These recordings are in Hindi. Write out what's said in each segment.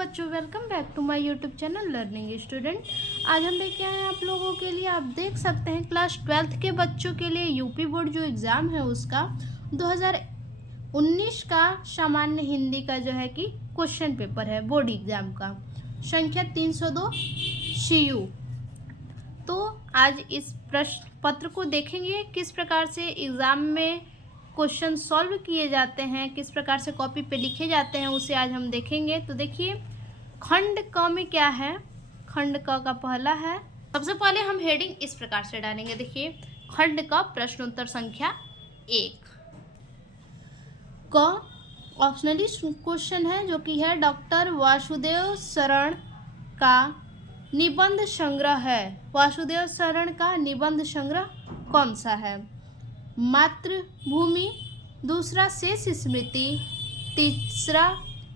बच्चों, welcome back to my YouTube channel learning student. आज हम लेके आए हैं आप लोगों के लिए, आप देख सकते हैं क्लास 12th के बच्चों के लिए यूपी बोर्ड जो एग्ज़ाम है उसका 2019 का सामान्य हिंदी का जो है कि क्वेश्चन पेपर है बोर्ड एग्ज़ाम का, संख्या 302 CU। तो आज इस प्रश्न पत्र को देखेंगे किस प्रकार से एग्ज़ाम में क्वेश्चन सॉल्व किए जाते हैं, किस प्रकार से कॉपी पे लिखे जाते हैं, उसे आज हम देखेंगे। तो देखिए खंड क में क्या है, खंड क का पहला है। सबसे पहले हम हेडिंग इस प्रकार से डालेंगे, देखिए खंड क प्रश्नोत्तर संख्या 1। क ऑप्शनली क्वेश्चन है जो कि है डॉक्टर वासुदेव शरण का निबंध संग्रह है। वासुदेव शरण का निबंध संग्रह कौन सा है? मातृभूमि, दूसरा शेष स्मृति, तीसरा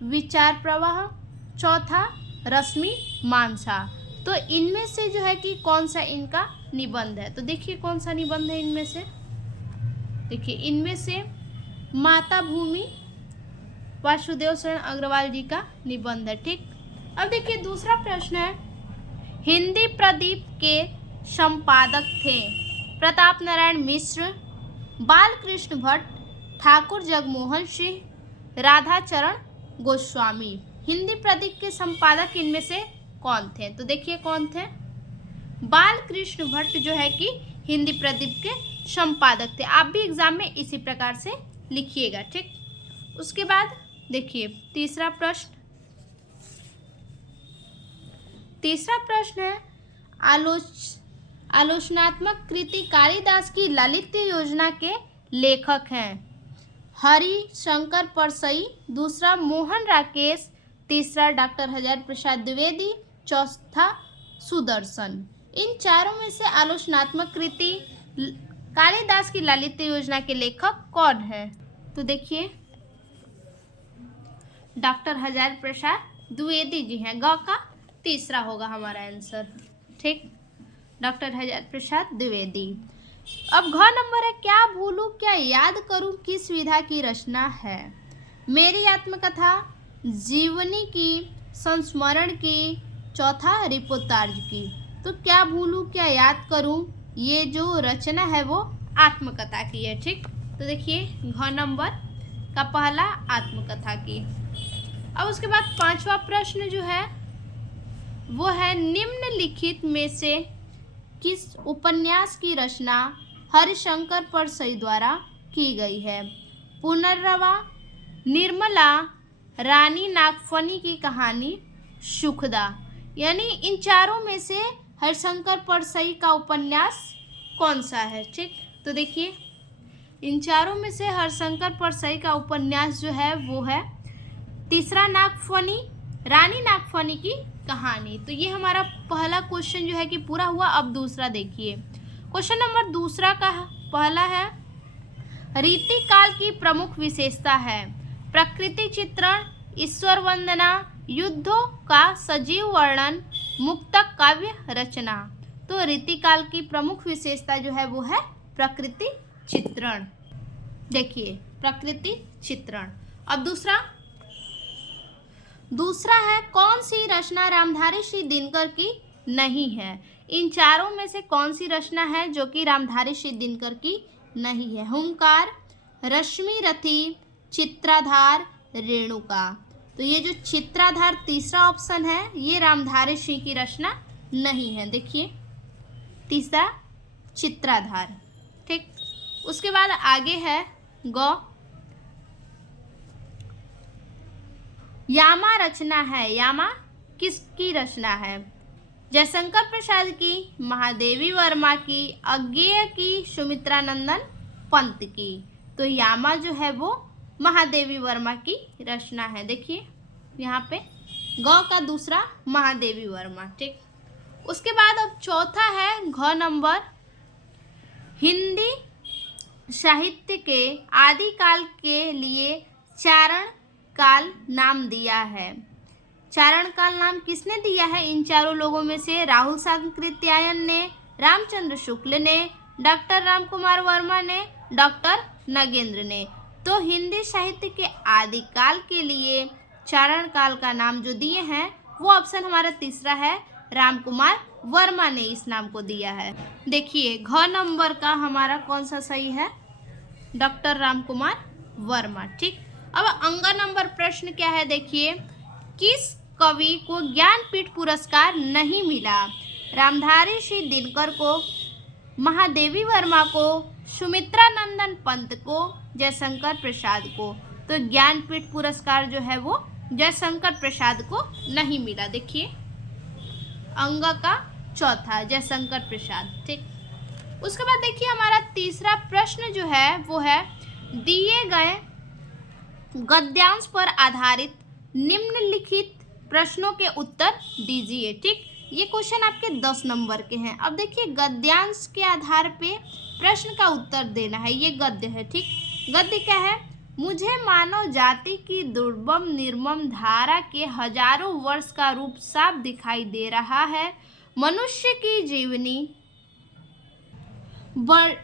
विचार प्रवाह, चौथा रश्मि मानसा। तो इनमें से जो है कि कौन सा इनका निबंध है? तो देखिए कौन सा निबंध है इनमें से। देखिए इनमें से माता भूमि वासुदेव शरण अग्रवाल जी का निबंध है। ठीक, अब देखिए दूसरा प्रश्न है, हिंदी प्रदीप के संपादक थे प्रताप नारायण मिश्र, बालकृष्ण भट्ट, ठाकुर जगमोहन सिंह, राधाचरण गोस्वामी। हिंदी प्रदीप के संपादक इनमें से कौन थे? तो देखिए कौन थे, बालकृष्ण भट्ट जो है कि हिंदी प्रदीप के संपादक थे। आप भी एग्जाम में इसी प्रकार से लिखिएगा। ठीक, उसके बाद देखिए तीसरा प्रश्न है, आलोचनात्मक कृति कालिदास की ललित योजना के लेखक हैं। हरि शंकर परसई, दूसरा मोहन राकेश, तीसरा डॉक्टर हजारी प्रसाद द्विवेदी, चौथा सुदर्शन। इन चारों में से आलोचनात्मक कृति कालिदास की ललित योजना के लेखक कौन है? तो देखिए डॉक्टर हजारी प्रसाद द्विवेदी जी हैं। ग का तीसरा होगा हमारा आंसर। ठीक, डॉक्टर हजारी प्रसाद द्विवेदी। अब घ नंबर है, क्या भूलूं क्या याद करूं किस विधा की रचना है? मेरी आत्मकथा, जीवनी की, संस्मरण की, चौथा रिपोर्ताज की। तो क्या भूलूं क्या याद करूं ये जो रचना है वो आत्मकथा की है। ठीक, तो देखिए घ नंबर का पहला आत्मकथा की। अब उसके बाद पांचवा प्रश्न जो है वो है, निम्नलिखित में से किस उपन्यास की रचना हरिशंकर परसई द्वारा की गई है? पुनर्रवा, निर्मला, रानी नागफनी की कहानी, सुखदा। यानी इन चारों में से हरिशंकर परसई का उपन्यास कौन सा है? ठीक, तो देखिए इन चारों में से हरिशंकर परसई का उपन्यास जो है वो है तीसरा नागफनी, रानी नागफनी की कहानी। तो ये हमारा पहला क्वेश्चन जो है कि पूरा हुआ। अब दूसरा देखिए, क्वेश्चन नंबर दूसरा का पहला है, रीति काल की प्रमुख विशेषता है प्रकृति चित्रण, ईश्वर वंदना, युद्धों का सजीव वर्णन, मुक्तक काव्य रचना। तो रीति काल की प्रमुख विशेषता जो है वो है प्रकृति चित्रण। देखिए प्रकृति चित्रण। अब दूसरा है, कौन सी रचना रामधारी श्री दिनकर की नहीं है? इन चारों में से कौन सी रचना है जो कि रामधारी श्री दिनकर की नहीं है? हुंकार, रश्मि रथी, चित्राधार, रेणुका। तो ये जो चित्राधार तीसरा ऑप्शन है ये रामधारी श्री की रचना नहीं है। देखिए तीसरा चित्राधार। ठीक, उसके बाद आगे है ग, यामा रचना है। यामा किसकी रचना है? जयशंकर प्रसाद की, महादेवी वर्मा की, अज्ञेय की, सुमित्रानंदन पंत की। तो यामा जो है वो महादेवी वर्मा की रचना है। देखिए यहाँ पे ग का दूसरा महादेवी वर्मा। ठीक, उसके बाद अब चौथा है घ नंबर, हिंदी साहित्य के आदिकाल के लिए चारण काल नाम दिया है। चारण काल नाम किसने दिया है? इन चारों लोगों में से राहुल सांकृत्यायन ने, रामचंद्र शुक्ल ने, डॉक्टर रामकुमार वर्मा ने, डॉक्टर नगेंद्र ने। तो हिंदी साहित्य के आदिकाल के लिए चारण काल का नाम जो दिए हैं वो ऑप्शन हमारा तीसरा है, रामकुमार वर्मा ने इस नाम को दिया है। देखिए घ नंबर का हमारा कौन सा सही है, डॉक्टर रामकुमार वर्मा। ठीक, अब अंग नंबर प्रश्न क्या है, देखिए किस कवि को ज्ञानपीठ पुरस्कार नहीं मिला, रामधारी सिंह दिनकर को, महादेवी वर्मा को, सुमित्रा नंदन पंत को, जयशंकर प्रसाद को। तो ज्ञानपीठ पुरस्कार जो है वो जयशंकर प्रसाद को नहीं मिला। देखिए अंग का चौथा जयशंकर प्रसाद। ठीक, उसके बाद देखिए हमारा तीसरा प्रश्न जो है वो है, दिए गए गद्यांश पर आधारित निम्नलिखित प्रश्नों के उत्तर दीजिए। ठीक, ये क्वेश्चन आपके 10 नंबर के हैं। अब देखिए गद्यांश के आधार पे प्रश्न का उत्तर देना है। ये गद्य है। ठीक, गद्य क्या है, मुझे मानव जाति की दुर्गम निर्मम धारा के हजारों वर्ष का रूप साफ दिखाई दे रहा है। मनुष्य की जीवनी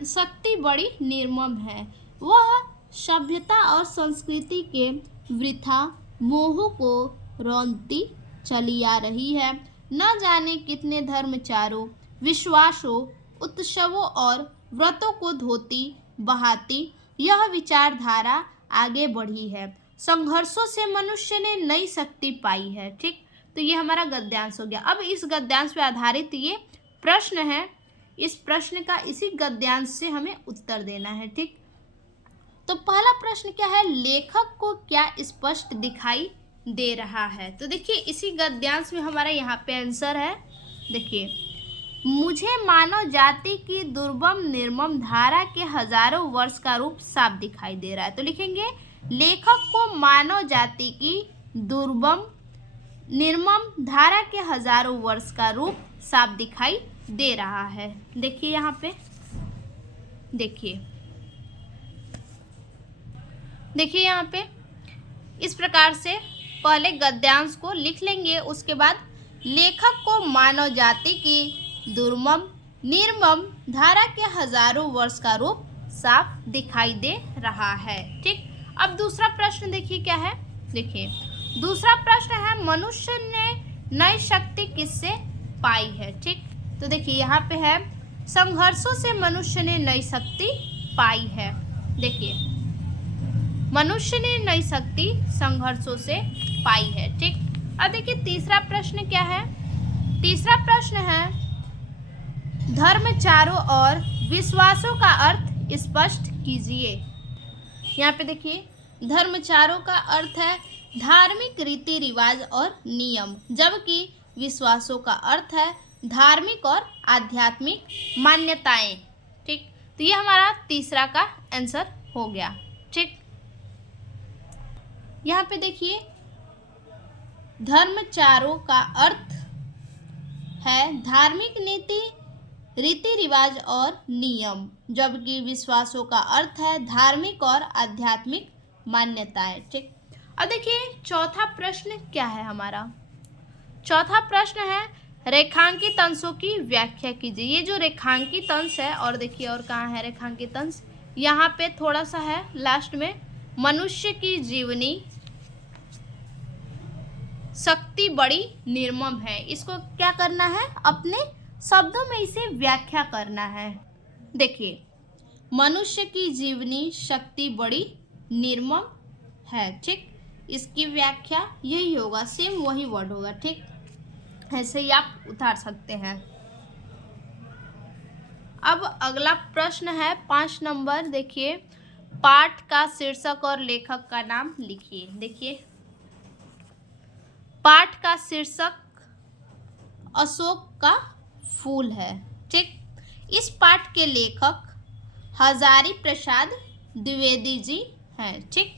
शक्ति बड़ी निर्मम है, वह सभ्यता और संस्कृति के वृथा मोह को रौंदती चली आ रही है। न जाने कितने धर्मचारों, विश्वासों, उत्सवों और व्रतों को धोती बहाती यह विचारधारा आगे बढ़ी है। संघर्षों से मनुष्य ने नई शक्ति पाई है। ठीक, तो ये हमारा गद्यांश हो गया। अब इस गद्यांश पे आधारित ये प्रश्न है, इस प्रश्न का इसी गद्यांश से हमें उत्तर देना है। ठीक, तो पहला प्रश्न क्या है, लेखक को क्या स्पष्ट दिखाई दे रहा है। तो देखिए इसी गद्यांश में हमारा यहाँ पे आंसर है। देखिए मुझे मानव जाति की दुर्गम निर्मम धारा के हजारों वर्ष का रूप साफ दिखाई दे रहा है। तो लिखेंगे लेखक को मानव जाति की दुर्गम निर्मम धारा के हजारों वर्ष का रूप साफ दिखाई दे रहा है। देखिए यहाँ पे देखिए यहाँ पे इस प्रकार से पहले गद्यांश को लिख लेंगे, उसके बाद लेखक को मानव जाति की दुर्गम निर्मम धारा के हजारों वर्ष का रूप साफ दिखाई दे रहा है। ठीक, अब दूसरा प्रश्न देखिए क्या है। देखिए दूसरा प्रश्न है, मनुष्य ने नई शक्ति किससे पाई है। ठीक, तो देखिए यहाँ पे है, संघर्षों से मनुष्य ने नई शक्ति पाई है। देखिए मनुष्य ने नई शक्ति संघर्षों से पाई है। ठीक, अब देखिए तीसरा प्रश्न क्या है। तीसरा प्रश्न है, धर्म चारों और विश्वासों का अर्थ स्पष्ट कीजिए। यहाँ पे देखिए धर्म चारों का अर्थ है धार्मिक रीति रिवाज और नियम, जबकि विश्वासों का अर्थ है धार्मिक और आध्यात्मिक मान्यताएं। ठीक, तो ये हमारा तीसरा का आंसर हो गया। ठीक, यहाँ पे देखिए धर्म चारों का अर्थ है धार्मिक नीति रीति रिवाज और नियम, जबकि विश्वासों का अर्थ है धार्मिक और आध्यात्मिक मान्यताएं। ठीक, अब देखिए चौथा प्रश्न क्या है हमारा। चौथा प्रश्न है, रेखांकित अंशों की व्याख्या कीजिए। ये जो रेखांकित अंश है, और देखिए और कहाँ है रेखांकित अंश, यहाँ पे थोड़ा सा है लास्ट में, मनुष्य की जीवनी शक्ति बड़ी निर्मम है। इसको क्या करना है, अपने शब्दों में इसे व्याख्या करना है। देखिए मनुष्य की जीवनी शक्ति बड़ी निर्मम है। ठीक, इसकी व्याख्या यही होगा, सेम वही वर्ड होगा। ठीक, ऐसे ही आप उतार सकते हैं। अब अगला प्रश्न है 5 नंबर। देखिए पाठ का शीर्षक और लेखक का नाम लिखिए। देखिए पाठ का शीर्षक अशोक का फूल है। ठीक, इस पाठ के लेखक हजारी प्रसाद द्विवेदी जी हैं। ठीक,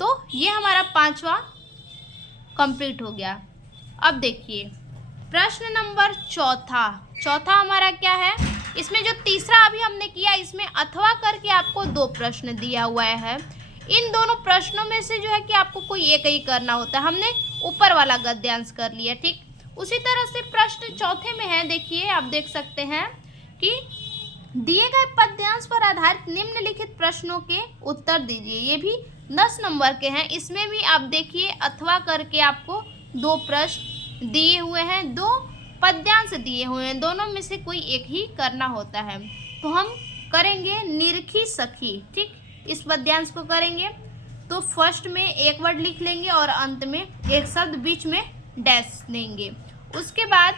तो ये हमारा 5वां कंप्लीट हो गया। अब देखिए प्रश्न नंबर चौथा हमारा क्या है। इसमें जो तीसरा अभी हमने किया, इसमें अथवा करके आपको 2 प्रश्न दिया हुआ है। इन दोनों प्रश्नों में से जो है कि आपको कोई एक ही करना होता है। हमने ऊपर वाला गद्यांश कर लिया। ठीक, उसी तरह से प्रश्न चौथे में है। देखिए आप देख सकते हैं कि दिए गए पद्यांश पर आधारित निम्नलिखित प्रश्नों के उत्तर दीजिए। ये भी 10 नंबर के हैं। इसमें भी आप देखिए अथवा करके आपको 2 प्रश्न दिए हुए हैं, 2 पद्यांश दिए हुए हैं, दोनों में से कोई एक ही करना होता है। तो हम करेंगे निरखी सखी, ठीक, इस पद्यांश को करेंगे। तो फर्स्ट में एक वर्ड लिख लेंगे और अंत में एक शब्द, बीच में डैश देंगे। उसके बाद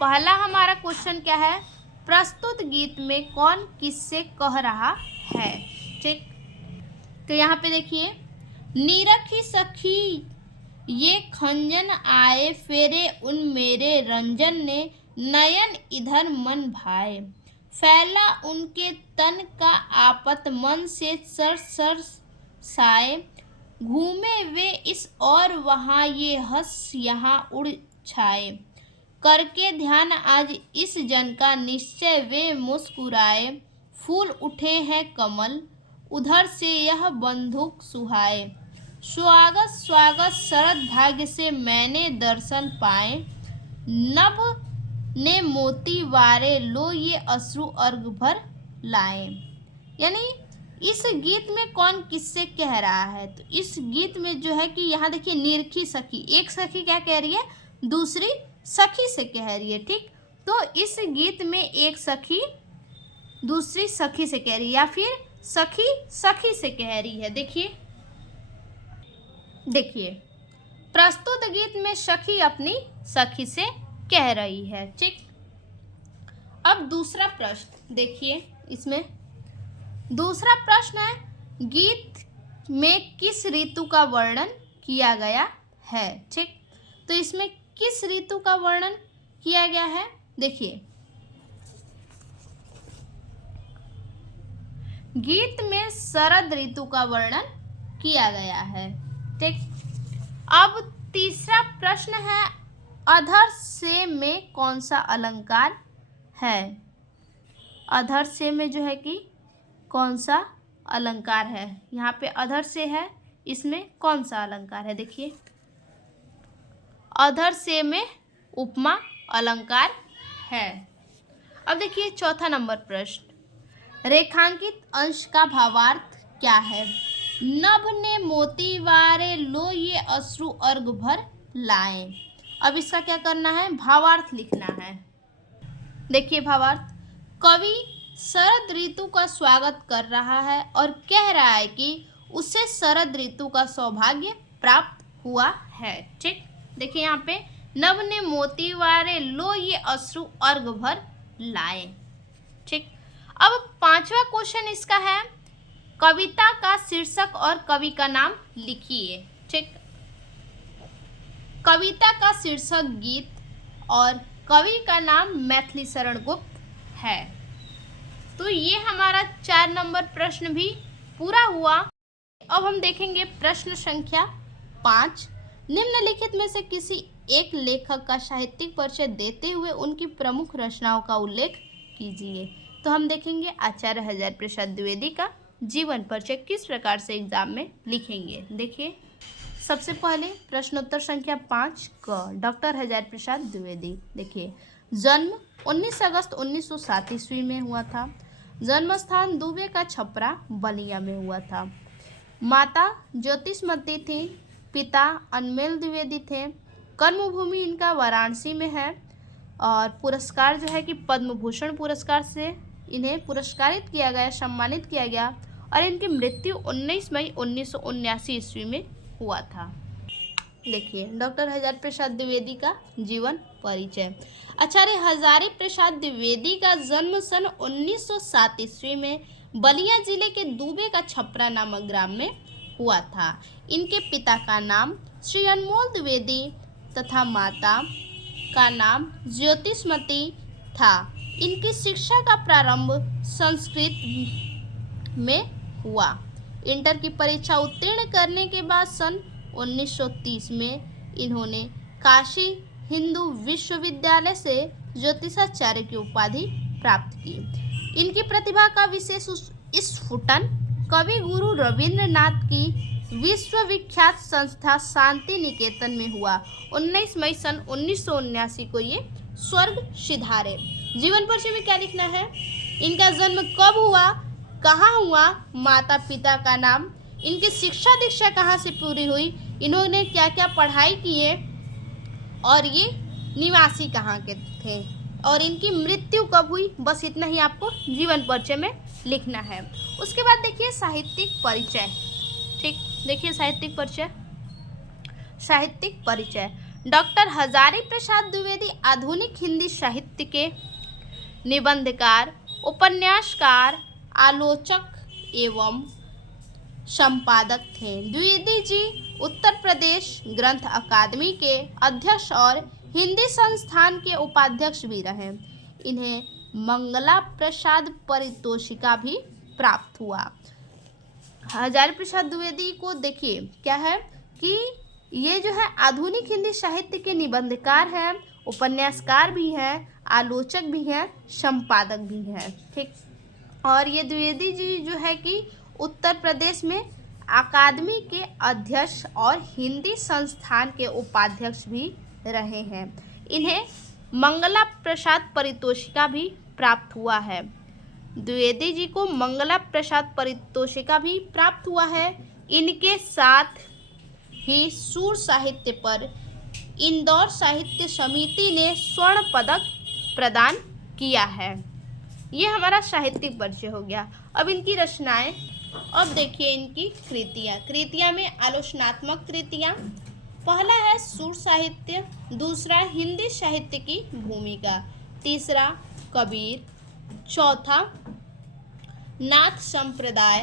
पहला हमारा क्वेश्चन क्या है, प्रस्तुत गीत में कौन किससे कह रहा है, ठीक। तो यहाँ पे देखिए, निरखी सखी ये खंजन आए फेरे उन मेरे रंजन ने, नयन इधर मन भाए, फैला उनके तन का आपत मन से सर सर साए, घूमे वे इस और वहाँ ये हंस यहाँ उड़ छाए, करके ध्यान आज इस जन का निश्चय वे मुस्कुराए, फूल उठे हैं कमल उधर से यह बंदूक सुहाए, स्वागत स्वागत शरद भाग्य से मैंने दर्शन पाए, नभ ने मोती वारे लो ये अश्रु अर्घ भर लाए। यानी इस गीत में कौन किससे कह रहा है, तो इस गीत में जो है कि यहाँ देखिए निरखी सखी, एक सखी क्या कह रही है, दूसरी सखी से कह रही है, ठीक। तो इस गीत में एक सखी दूसरी सखी से कह रही है या फिर सखी सखी से कह रही है। देखिए देखिए प्रस्तुत गीत में सखी अपनी सखी से कह रही है, ठीक। अब दूसरा प्रश्न देखिए, इसमें दूसरा प्रश्न है, गीत में किस ऋतु का वर्णन किया गया है, ठीक। तो इसमें किस ऋतु का वर्णन किया गया है, देखिए गीत में शरद ऋतु का वर्णन किया गया है, ठीक। अब तीसरा प्रश्न है, अधर से में कौन सा अलंकार है, अधर से में जो है कि कौन सा अलंकार है, यहाँ पे अधर से है, इसमें कौन सा अलंकार है, देखिए अधर से में उपमा अलंकार है। अब देखिए चौथा नंबर प्रश्न, रेखांकित अंश का भावार्थ क्या है, नभ ने मोती वारे लो ये अश्रु अर्घ भर लाए। अब इसका क्या करना है, भावार्थ लिखना है। देखिए भावार्थ, कवि शरद ऋतु का स्वागत कर रहा है और कह रहा है कि उसे शरद ऋतु का सौभाग्य प्राप्त हुआ है, ठीक। देखिए यहाँ पे, नभ ने मोती वारे लो ये अश्रु अर्घ भर लाए, ठीक। अब पांचवा क्वेश्चन इसका है, कविता का शीर्षक और कवि का नाम लिखिए, ठीक। कविता का शीर्षक गीत और कवि का नाम मैथिली शरण गुप्त है। तो ये हमारा 4 नंबर प्रश्न भी पूरा हुआ। अब हम देखेंगे प्रश्न संख्या 5, निम्नलिखित में से किसी एक लेखक का साहित्यिक परिचय देते हुए उनकी प्रमुख रचनाओं का उल्लेख कीजिए। तो हम देखेंगे आचार्य हजारी प्रसाद द्विवेदी का जीवन परिचय किस प्रकार से एग्जाम में लिखेंगे। देखिए सबसे पहले प्रश्नोत्तर संख्या 5 क, डॉक्टर हजारी प्रसाद द्विवेदी। देखिए जन्म 19 अगस्त 1907 ईस्वी में हुआ था। जन्म स्थान दुबे का छपरा बलिया में हुआ था। माता ज्योतिषमती थी, पिता अनमेल द्विवेदी थे। कर्मभूमि इनका वाराणसी में है और पुरस्कार जो है कि पद्म भूषण पुरस्कार से इन्हें पुरस्कारित किया गया, सम्मानित किया गया और इनकी मृत्यु 19 मई 1979 ईस्वी में हुआ था। देखिए डॉक्टर हजारी प्रसाद द्विवेदी का जीवन परिचय। आचार्य हजारी प्रसाद द्विवेदी का जन्म सन 1907 ईस्वी में बलिया जिले के दुबे का छपरा नामक ग्राम में हुआ था। इनके पिता का नाम श्री अनमोल द्विवेदी तथा माता का नाम ज्योतिषमती था। इनकी शिक्षा का प्रारंभ संस्कृत में हुआ। इंटर की परीक्षा उत्तीर्ण करने के बाद सन 1930 में इन्होंने काशी हिंदू विश्वविद्यालय से ज्योतिषाचार्य की उपाधि प्राप्त की। इनकी प्रतिभा का विशेष स्फुटन कवि गुरु रविंद्रनाथ की विश्वविख्यात संस्था शांति निकेतन में हुआ। 19 मई सन 1979 को ये स्वर्ग सिधारे। जीवन परिचय में क्या लिखना है, इनका जन्म कब हुआ, कहाँ हुआ, माता पिता का नाम, इनकी शिक्षा दीक्षा कहाँ से पूरी हुई, इन्होंने क्या क्या पढ़ाई की है, और ये निवासी कहाँ के थे, और इनकी मृत्यु कब हुई। बस इतना ही आपको जीवन परिचय में लिखना है। उसके बाद देखिए साहित्यिक परिचय। ठीक, देखिए साहित्यिक परिचय। साहित्यिक परिचय, डॉक्टर हजारी प्रसाद द्विवेदी आधुनिक हिंदी साहित्य के निबंधकार, उपन्यासकार, आलोचक एवं संपादक थे। द्विवेदी जी उत्तर प्रदेश ग्रंथ अकादमी के अध्यक्ष और हिंदी संस्थान के उपाध्यक्ष भी रहे। इन्हें मंगला प्रसाद पारितोषिका भी प्राप्त हुआ। हजारी प्रसाद द्विवेदी को देखिए क्या है कि ये जो है आधुनिक हिंदी साहित्य के निबंधकार हैं, उपन्यासकार भी हैं, आलोचक भी हैं, संपादक भी हैं। ठीक, और ये द्विवेदी जी जो है कि उत्तर प्रदेश में अकादमी के अध्यक्ष और हिंदी संस्थान के उपाध्यक्ष भी रहे हैं। इन्हें मंगला प्रसाद पारितोषिका भी प्राप्त हुआ है। द्विवेदी जी को मंगला प्रसाद पारितोषिका भी प्राप्त हुआ है। इनके साथ ही सूर साहित्य पर इंदौर साहित्य समिति ने स्वर्ण पदक प्रदान किया है। ये हमारा साहित्यिक परिचय हो गया। अब इनकी रचनाएं, अब देखिए इनकी कृतियाँ। कृतियाँ में आलोचनात्मक कृतियाँ, पहला है सूर साहित्य, दूसरा हिंदी साहित्य की भूमिका, तीसरा कबीर, चौथा नाथ संप्रदाय,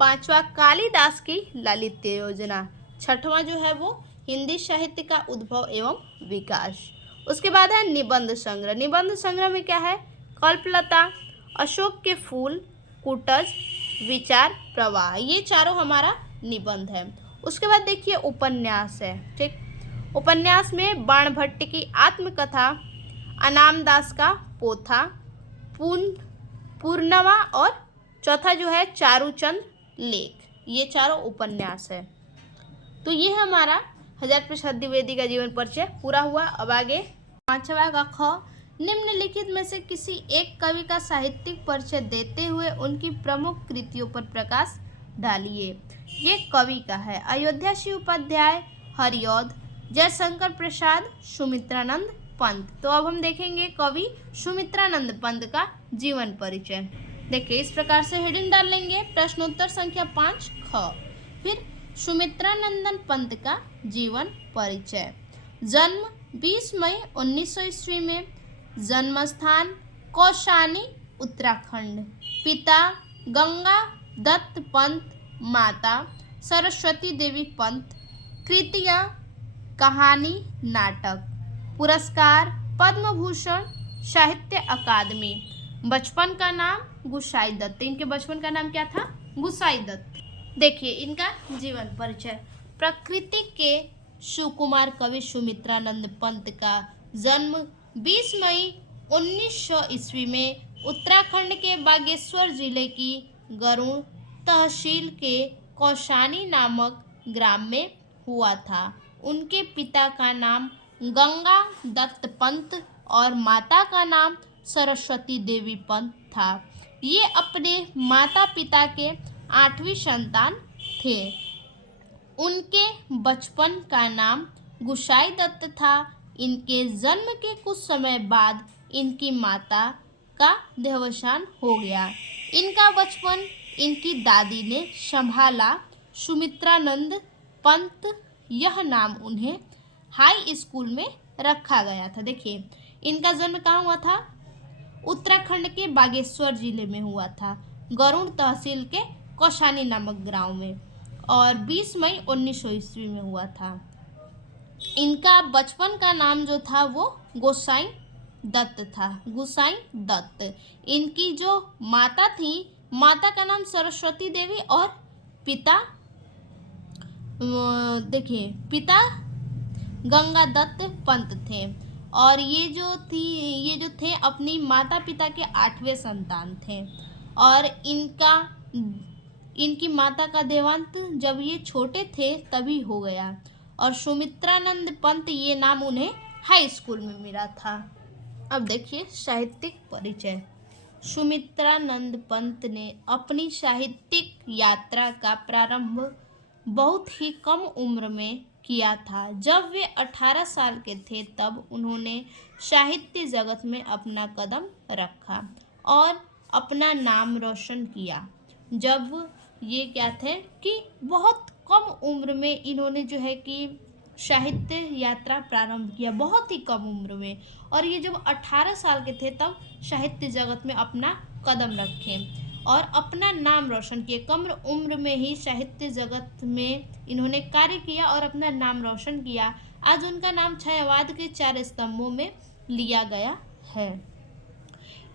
पांचवा कालिदास की लालित्य योजना, छठवां जो है वो हिंदी साहित्य का उद्भव एवं विकास। उसके बाद है निबंध संग्रह। निबंध संग्रह में क्या है, कल्पलता, अशोक के फूल, कुटज, विचार प्रवाह, ये चारों हमारा निबंध है। उसके बाद देखिए उपन्यास है। ठीक, उपन्यास में बाणभट्ट की आत्मकथा, अनामदास का पोथा, पूर्णवा और चौथा जो है चारूचंद लेख, ये चारों उपन्यास है। तो ये हमारा हजारी प्रसाद द्विवेदी का जीवन परिचय पूरा हुआ। अब आगे पांचवा का ख, निम्नलिखित में से किसी एक कवि का साहित्यिक परिचय देते हुए उनकी प्रमुख कृतियों पर प्रकाश डालिए। ये कवि का है, अयोध्या शिव उपाध्याय, हरिऔध, जयशंकर प्रसाद, सुमित्रानंद पंत। तो अब हम देखेंगे कवि सुमित्रानंद पंत का जीवन परिचय। देखिए इस प्रकार से हेडिंग डाल लेंगे, प्रश्नोत्तर संख्या 5 ख। फिर सुमित्रानंदन पंत का जीवन परिचय। जन्म 20 मई 1900 ईस्वी में, जन्म स्थान कौशानी उत्तराखंड, पिता गंगा दत्त पंत, माता सरस्वती देवी पंत, कृतियाँ कहानी नाटक, पुरस्कार पद्म भूषण, साहित्य अकादमी। बचपन का नाम गुसाई दत्त, इनके बचपन का नाम क्या था, गुसाई दत्त। देखिए इनका जीवन परिचय। प्रकृति के सुकुमार कवि सुमित्रानंद पंत का जन्म 20 मई 1900 ईस्वी में उत्तराखंड के बागेश्वर जिले की गरुड़ तहसील के कौशानी नामक ग्राम में हुआ था। उनके पिता का नाम गंगा दत्त पंत और माता का नाम सरस्वती देवी पंत था। ये अपने माता पिता के 8वीं संतान थे। उनके बचपन का नाम गुसाई दत्त था। इनके जन्म के कुछ समय बाद इनकी माता का देहावसान हो गया। इनका बचपन इनकी दादी ने संभाला। सुमित्रानंद पंत यह नाम उन्हें हाई स्कूल में रखा गया था। देखिए इनका जन्म कहाँ हुआ था, उत्तराखंड के बागेश्वर जिले में हुआ था, गरुड़ तहसील के कौशानी नामक गांव में, और 20 मई 1900 ईस्वी में हुआ था। इनका बचपन का नाम जो था वो गोसाई दत्त था, गोसाई दत्त। इनकी जो माता थी, माता का नाम सरस्वती देवी और पिता देखिए पिता गंगा दत्त पंत थे। और ये जो थे अपनी माता पिता के 8वें संतान थे। और इनकी माता का देहांत जब ये छोटे थे तभी हो गया। और सुमित्रानंद पंत ये नाम उन्हें हाई स्कूल में मिला था। अब देखिए साहित्यिक परिचय। सुमित्रानंद पंत ने अपनी साहित्यिक यात्रा का प्रारंभ बहुत ही कम उम्र में किया था। जब वे 18 साल के थे तब उन्होंने साहित्य जगत में अपना कदम रखा और अपना नाम रोशन किया। जब ये क्या थे कि बहुत कम उम्र में इन्होंने जो है कि साहित्य यात्रा प्रारंभ किया, बहुत ही कम उम्र में, और ये जब 18 साल के थे तब साहित्य जगत में अपना कदम रखे और अपना नाम रोशन किए। कम उम्र में ही साहित्य जगत में इन्होंने कार्य किया और अपना नाम रोशन किया। आज उनका नाम छायावाद के 4 स्तंभों में लिया गया है।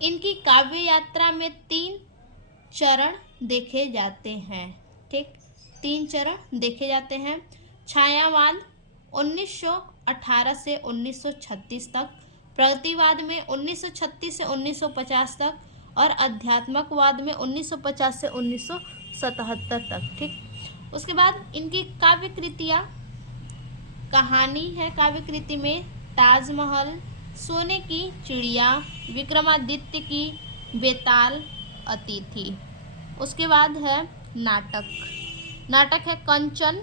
इनकी काव्य यात्रा में 3 चरण देखे जाते हैं। ठीक, 3 चरण देखे जाते हैं। छायावाद 1918 से 1936 तक, प्रगतिवाद में 1936 से 1950 तक और अध्यात्मकवाद में 1950 से 1977 तक। ठीक, उसके बाद इनकी काव्य कृतियाँ, कहानी है काव्य कृति में ताजमहल, सोने की चिड़िया, विक्रमादित्य की बेताल अतिथि। उसके बाद है नाटक है कंचन,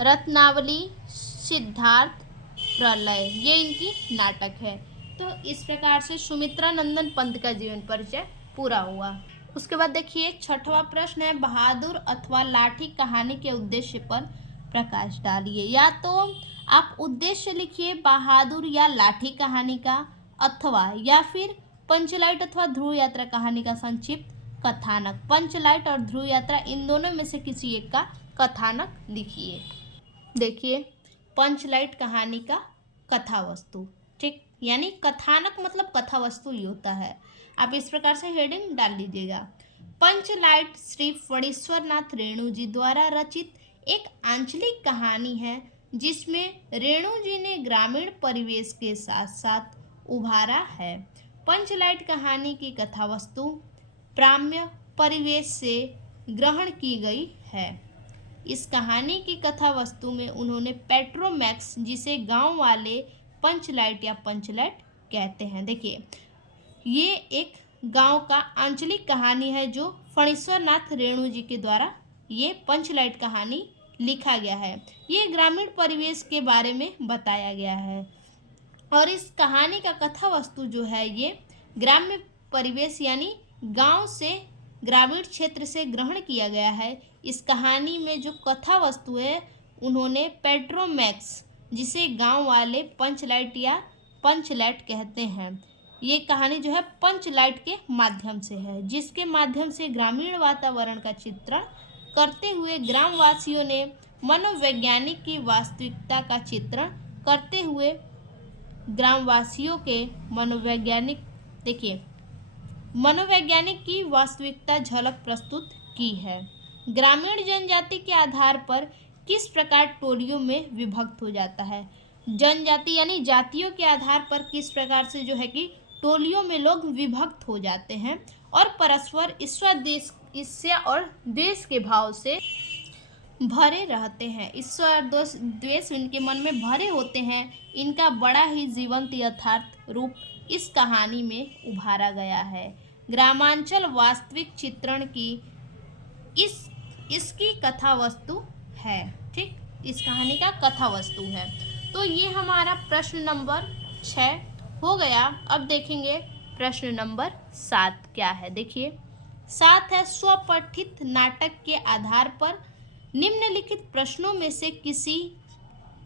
रत्नावली, सिद्धार्थ, प्रलय, ये इनकी नाटक है। तो इस प्रकार से सुमित्रा नंदन पंत का जीवन परिचय पूरा हुआ। उसके बाद देखिए 6वां प्रश्न है, बहादुर अथवा लाठी कहानी के उद्देश्य पर प्रकाश डालिए। या तो आप उद्देश्य लिखिए बहादुर या लाठी कहानी का, अथवा या फिर पंचलाइट अथवा ध्रुव यात्रा कहानी का संक्षिप्त कथानक। पंचलाइट और ध्रुव यात्रा इन दोनों में से किसी एक का कथानक लिखिए। देखिए पंचलाइट कहानी का कथा वस्तु, ठीक, यानी कथानक मतलब कथा वस्तु ही होता है। आप इस प्रकार से हेडिंग डाल लीजिएगा। पंचलाइट श्री फणीश्वर नाथ रेणु जी द्वारा रचित एक आंचलिक कहानी है जिसमें रेणु जी ने ग्रामीण परिवेश के साथ साथ उभारा है। पंचलाइट कहानी की कथा वस्तु ग्राम्य परिवेश से ग्रहण की गई है। इस कहानी की कथा वस्तु में उन्होंने पेट्रोमैक्स, जिसे गांव वाले पंचलाइट या पंचलाइट कहते हैं। देखिए ये एक गांव का आंचलिक कहानी है जो फणीश्वर नाथ रेणु जी के द्वारा ये पंचलाइट कहानी लिखा गया है। ये ग्रामीण परिवेश के बारे में बताया गया है और इस कहानी का कथा वस्तु जो है ये ग्राम्य परिवेश यानी गांव से, ग्रामीण क्षेत्र से ग्रहण किया गया है। इस कहानी में जो कथा वस्तु है उन्होंने पेट्रोमैक्स, जिसे गांव वाले पंचलाइट या पंचलाइट कहते हैं, ये कहानी जो है पंचलाइट के माध्यम से है, जिसके माध्यम से ग्रामीण वातावरण का चित्रण करते हुए ग्रामवासियों ने मनोवैज्ञानिक की वास्तविकता का चित्रण करते हुए ग्रामवासियों के मनोवैज्ञानिक की वास्तविकता झलक प्रस्तुत की है। ग्रामीण जनजाति के आधार पर किस प्रकार टोलियों में विभक्त हो जाता है। जनजाति यानी जातियों के आधार पर किस प्रकार से जो है कि टोलियों में लोग विभक्त हो जाते हैं और परस्पर ईर्ष्या और देश के भाव से भरे रहते हैं। ईर्ष्या और द्वेष इनके मन में भरे होते हैं। इनका बड़ा ही जीवंत यथार्थ रूप इस कहानी में उभारा गया है। ग्रामांचल वास्तविक चित्रण की इसकी कथा वस्तु है। ठीक, इस कहानी का कथा वस्तु है। तो ये हमारा प्रश्न नंबर 6 हो गया। अब देखेंगे प्रश्न नंबर 7 क्या है। देखिए 7 है, स्वपठित नाटक के आधार पर निम्नलिखित प्रश्नों में से किसी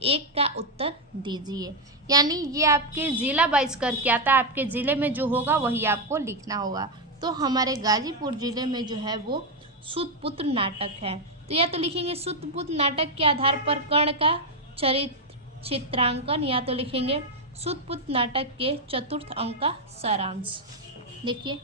एक का उत्तर दीजिए। यानी ये आपके जिला वाइज करके आता है, आपके ज़िले में जो होगा वही आपको लिखना होगा। तो हमारे गाजीपुर ज़िले में जो है वो सूतपुत्र नाटक है। तो या तो लिखेंगे सूतपुत्र नाटक के आधार पर कर्ण का चरित्र चित्रांकन, या तो लिखेंगे सूतपुत्र नाटक के 4th अंक का सारांश। देखिए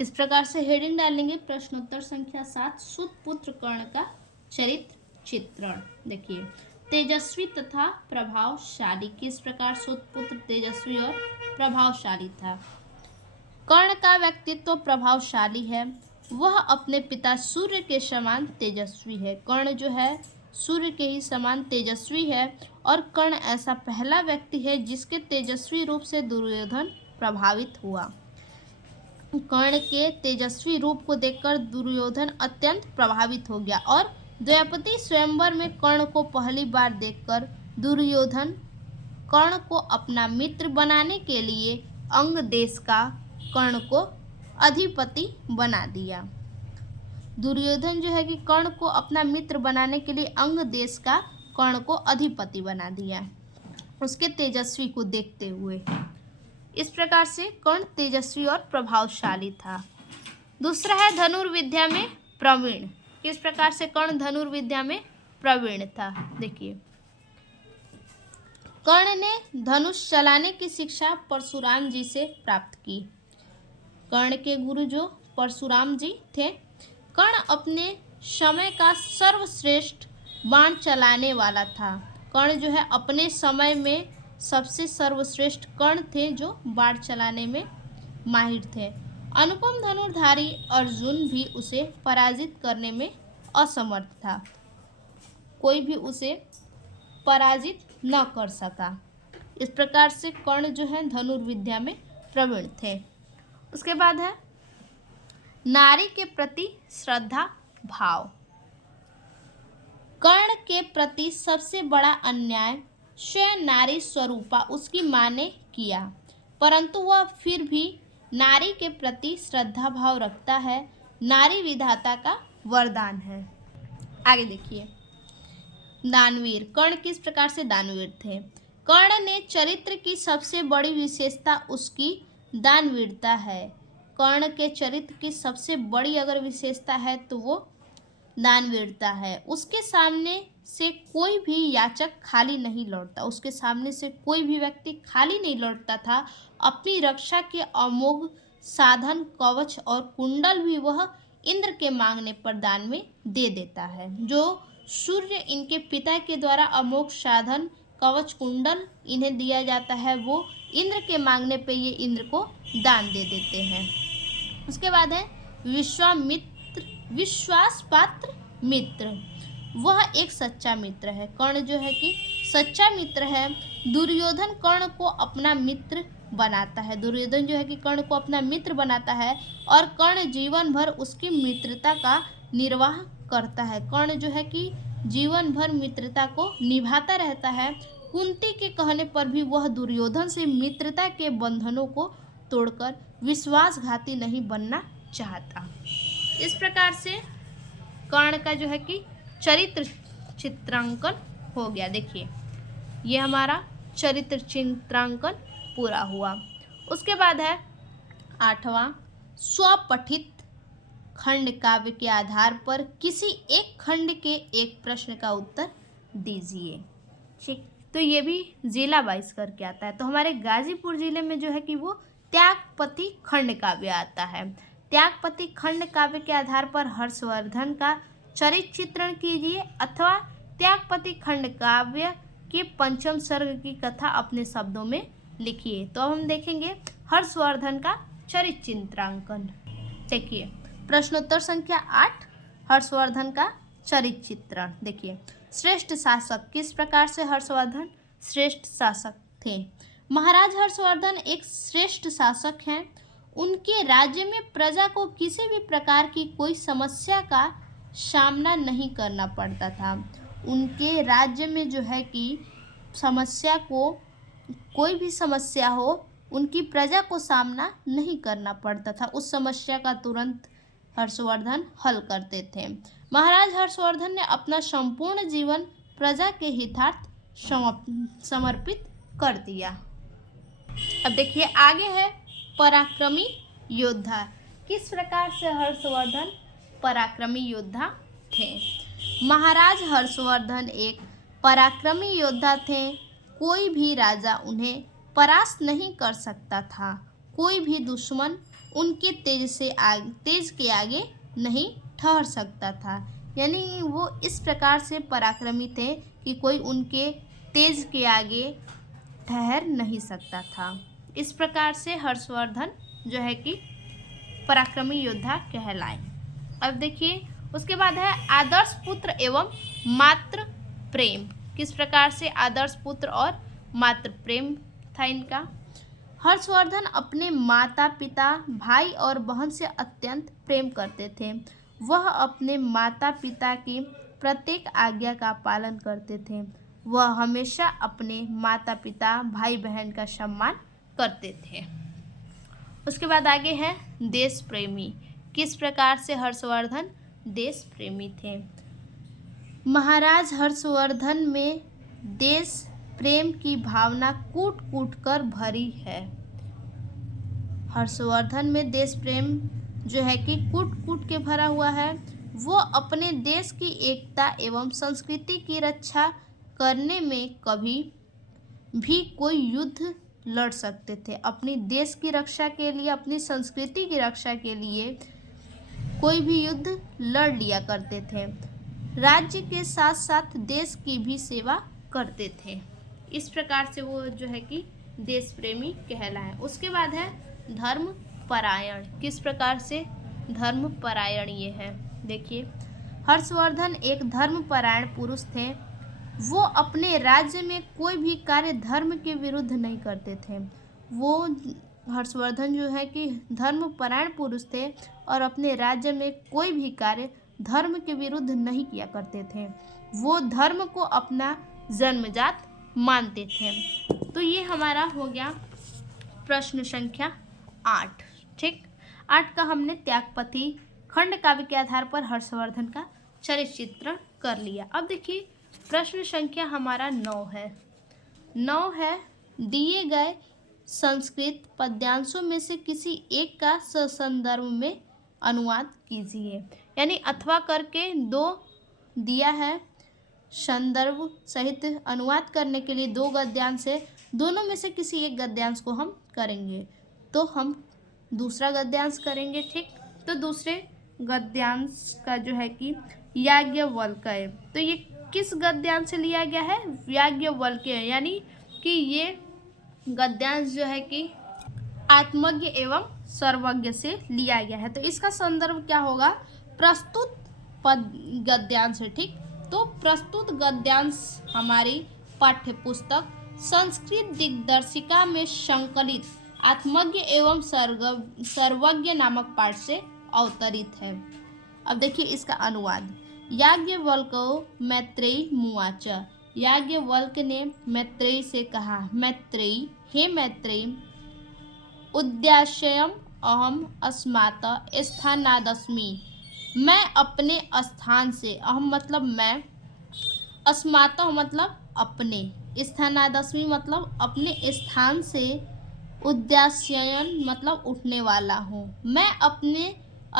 इस प्रकार से हेडिंग डालेंगे प्रश्नोत्तर संख्या 7, सूतपुत्र कर्ण का चरित्र चित्रण। देखिए तेजस्वी तथा प्रभावशाली, किस प्रकार सूतपुत्र तेजस्वी और प्रभावशाली था। कर्ण का व्यक्तित्व प्रभावशाली है, वह अपने पिता सूर्य के समान तेजस्वी है। कर्ण जो है सूर्य के ही समान तेजस्वी है और कर्ण ऐसा पहला व्यक्ति है जिसके तेजस्वी रूप से दुर्योधन प्रभावित हुआ। कर्ण के तेजस्वी रूप को देखकर दुर्योधन अत्यंत प्रभावित हो गया और द्रौपदी स्वयंवर में कर्ण को पहली बार देखकर दुर्योधन कर्ण को अपना मित्र बनाने के लिए अंग देश का कर्ण को अधिपति बना दिया। दुर्योधन जो है कि कर्ण को अपना मित्र बनाने के लिए अंग देश का कर्ण को अधिपति बना दिया उसके तेजस्वी को देखते हुए। इस प्रकार से कर्ण तेजस्वी और प्रभावशाली था। दूसरा है धनुर्विद्या में प्रवीण। किस प्रकार से कर्ण धनुर्विद्या में प्रवीण था, देखिए। कर्ण ने धनुष चलाने की शिक्षा परशुराम जी से प्राप्त की। कर्ण के गुरु जो परशुराम जी थे। कर्ण अपने समय का सर्वश्रेष्ठ बाण चलाने वाला था। कर्ण जो है अपने समय में सबसे सर्वश्रेष्ठ कर्ण थे जो बाण चलाने में माहिर थे। अनुपम धनुर्धारी अर्जुन भी उसे पराजित करने में असमर्थ था। कोई भी उसे पराजित न कर सका। इस प्रकार से कर्ण जो है धनुर्विद्या में प्रवीण थे। उसके बाद है नारी के प्रति श्रद्धा भाव। कर्ण के प्रति सबसे बड़ा अन्याय स्वयं नारी स्वरूपा उसकी मां ने किया, परंतु वह फिर भी नारी के प्रति श्रद्धा भाव रखता है। नारी विधाता का वरदान है। आगे देखिए, दानवीर। कर्ण किस प्रकार से दानवीर थे। कर्ण ने चरित्र की सबसे बड़ी विशेषता उसकी दानवीरता है। कर्ण के चरित्र की सबसे बड़ी अगर विशेषता है तो वो दानवीरता है। उसके सामने से कोई भी याचक खाली नहीं लौटता। उसके सामने से कोई भी व्यक्ति खाली नहीं लौटता था। अपनी रक्षा के अमोघ साधन कवच और कुंडल भी वह इंद्र के मांगने पर दान में दे देता है। जो सूर्य इनके पिता के द्वारा अमोघ साधन कवच कुंडल इन्हें दिया जाता है, वो इंद्र के मांगने पे ये इंद्र को दान दे देते हैं। उसके बाद है विश्वास पात्र मित्र। वह एक सच्चा मित्र है। कर्ण जो है कि सच्चा मित्र है। दुर्योधन कर्ण को अपना मित्र बनाता है। दुर्योधन जो है कि कर्ण को अपना मित्र बनाता है और कर्ण जीवन भर उसकी मित्रता का निर्वाह करता है। कर्ण जो है कि जीवन भर मित्रता को निभाता रहता है। कुंती के कहने पर भी वह दुर्योधन से मित्रता के बंधनों को तोड़कर विश्वासघाती नहीं बनना चाहता। इस प्रकार से कर्ण का जो है कि चरित्र चित्रांकन हो गया। देखिए, ये हमारा चरित्र चित्रांकन पूरा हुआ। उसके बाद है 8वां, स्वपठित खंड काव्य के आधार पर किसी एक खंड के एक प्रश्न का उत्तर दीजिए। ठीक, तो ये भी जिला वाइज करके आता है। तो हमारे गाजीपुर जिले में जो है कि वो त्यागपति खंड काव्य आता है। त्यागपति खंड काव्य के आधार पर हर्षवर्धन का चरित्र चित्रण कीजिए अथवा त्यागपति खंड काव्य के पंचम सर्ग की कथा अपने शब्दों में लिखिए। तो अब हम देखेंगे हर्षवर्धन का चरित्र चित्रांकन। देखिए, प्रश्नोत्तर संख्या 8, हर्षवर्धन का चरित्र चित्रण। देखिए, श्रेष्ठ शासक। किस प्रकार से हर्षवर्धन श्रेष्ठ शासक थे। महाराज हर्षवर्धन एक श्रेष्ठ शासक हैं। उनके राज्य में प्रजा को किसी भी प्रकार की कोई समस्या का सामना नहीं करना पड़ता था। उनके राज्य में जो है कि समस्या को, कोई भी समस्या हो, उनकी प्रजा को सामना नहीं करना पड़ता था। उस समस्या का तुरंत हर्षवर्धन हल करते थे। महाराज हर्षवर्धन ने अपना संपूर्ण जीवन प्रजा के हितार्थ समर्पित कर दिया। अब देखिए, आगे है पराक्रमी योद्धा। किस प्रकार से हर्षवर्धन पराक्रमी योद्धा थे। महाराज हर्षवर्धन एक पराक्रमी योद्धा थे। कोई भी राजा उन्हें परास्त नहीं कर सकता था। कोई भी दुश्मन उनके तेज के आगे नहीं ठहर सकता था। यानी वो इस प्रकार से पराक्रमी थे कि कोई उनके तेज के आगे ठहर नहीं सकता था। इस प्रकार से हर्षवर्धन जो है कि पराक्रमी योद्धा कहलाए। अब देखिए, उसके बाद है आदर्श पुत्र एवं मातृ प्रेम। किस प्रकार से आदर्श पुत्र और मातृ प्रेम था इनका। हर्षवर्धन अपने माता पिता, भाई और बहन से अत्यंत प्रेम करते थे। वह अपने माता पिता की प्रत्येक आज्ञा का पालन करते थे। वह हमेशा अपने माता पिता, भाई बहन का सम्मान करते थे। उसके बाद आगे है देश प्रेमी। किस प्रकार से हर्षवर्धन देश प्रेमी थे? महाराज हर्षवर्धन में देश प्रेम की भावना कूट कूट कर भरी है। हर्षवर्धन में देश प्रेम जो है कि कूट कूट के भरा हुआ है। वो अपने देश की एकता एवं संस्कृति की रक्षा करने में कभी भी कोई युद्ध लड़ सकते थे। अपनी देश की रक्षा के लिए, अपनी संस्कृति की रक्षा के लिए कोई भी युद्ध लड़ लिया करते थे। राज्य के साथ साथ देश की भी सेवा करते थे। इस प्रकार से वो जो है कि देश प्रेमी कहलाए। उसके बाद है धर्म परायण। किस प्रकार से धर्म परायण ये है? देखिए, हर्षवर्धन एक धर्म परायण पुरुष थे। वो अपने राज्य में कोई भी कार्य धर्म के विरुद्ध नहीं करते थे। वो हर्षवर्धन जो है कि धर्म परायण पुरुष थे और अपने राज्य में कोई भी कार्य धर्म के विरुद्ध नहीं किया करते थे। वो धर्म को अपना जन्मजात मानते थे। तो ये हमारा हो गया प्रश्न संख्या 8। ठीक, 8 का हमने त्यागपति खंड काव्य के आधार पर हर्षवर्धन का चरित्र चित्रण कर लिया। अब देखिए प्रश्न संख्या हमारा 9 है। 9 है, दिए गए संस्कृत पद्यांशों में से किसी एक का ससंदर्भ में अनुवाद कीजिए। यानी अथवा करके 2 दिया है, संदर्भ सहित अनुवाद करने के लिए 2 गद्यांश है। दोनों में से किसी एक गद्यांश को हम करेंगे, तो हम दूसरा गद्यांश करेंगे। ठीक, तो दूसरे गद्यांश का जो है कि याज्ञवल्क्य। तो ये किस गद्यांश से लिया गया है? याज्ञवल्क्य। यानी कि ये गद्यांश जो है कि आत्मज्ञ एवं सर्वज्ञ से लिया गया है। तो इसका संदर्भ क्या होगा? प्रस्तुत पद गद्यांश है। ठीक, तो प्रस्तुत गद्यांश हमारी पाठ्य पुस्तक संस्कृत दिग्दर्शिका में संकलित आत्मज्ञ एवं सर्वज्ञ नामक पाठ से अवतरित है। अब देखिए इसका अनुवाद। याज्ञवल्क्यो मैत्रेयी मुवाच। याज्ञवल्क्य ने मैत्रेयी से कहा, मैत्रेयी, हे मैत्रेयी, उद्याश्यम अहम अस्मात् स्थानादस्मि। मैं अपने स्थान से, अहम मतलब मैं, अस्मात् मतलब अपने, स्थानादस्मि मतलब अपने स्थान से, उद्याश्यन मतलब उठने वाला हूँ। मैं अपने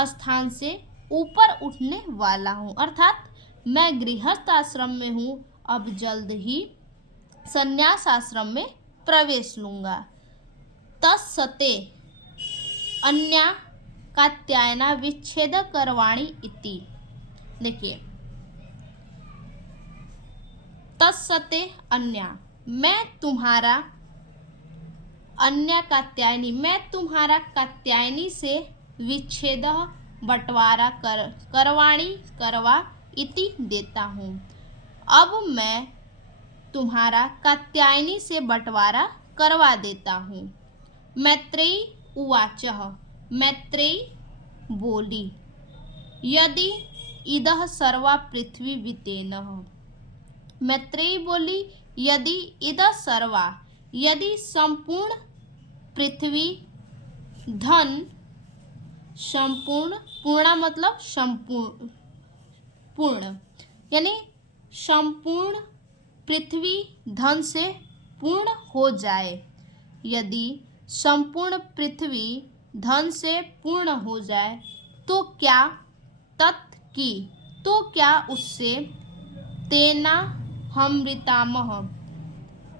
स्थान से ऊपर उठने वाला हूँ, अर्थात मैं गृहस्थ आश्रम में हूँ। अब जल्द ही संन्यास आश्रम में प्रवेश लूँगा। तत्सते अन्या कात्यायना विच्छेद करवाणी इति। देखिए, तत्सते अन्या, मैं तुम्हारा, अन्य कात्यायनी, मैं तुम्हारा कात्यायनी से विच्छेद बंटवारा करवाणी करवा इति देता हूँ। अब मैं तुम्हारा कात्यायनी से बंटवारा करवा देता हूँ। मैत्रेयी उवाच। मैत्रेयी बोली, यदि इदः सर्वा पृथ्वी वितेनः। मैत्रेयी बोली, यदि इदः सर्वा, यदि संपूर्ण पृथ्वी, धन, संपूर्ण, पूर्णा मतलब संपूर्ण, पूर्ण, यानी संपूर्ण पृथ्वी धन से पूर्ण हो जाए। यदि संपूर्ण पृथ्वी धन से पूर्ण हो जाए तो क्या, तत् की, तो क्या उससे, तेना हमृतामह,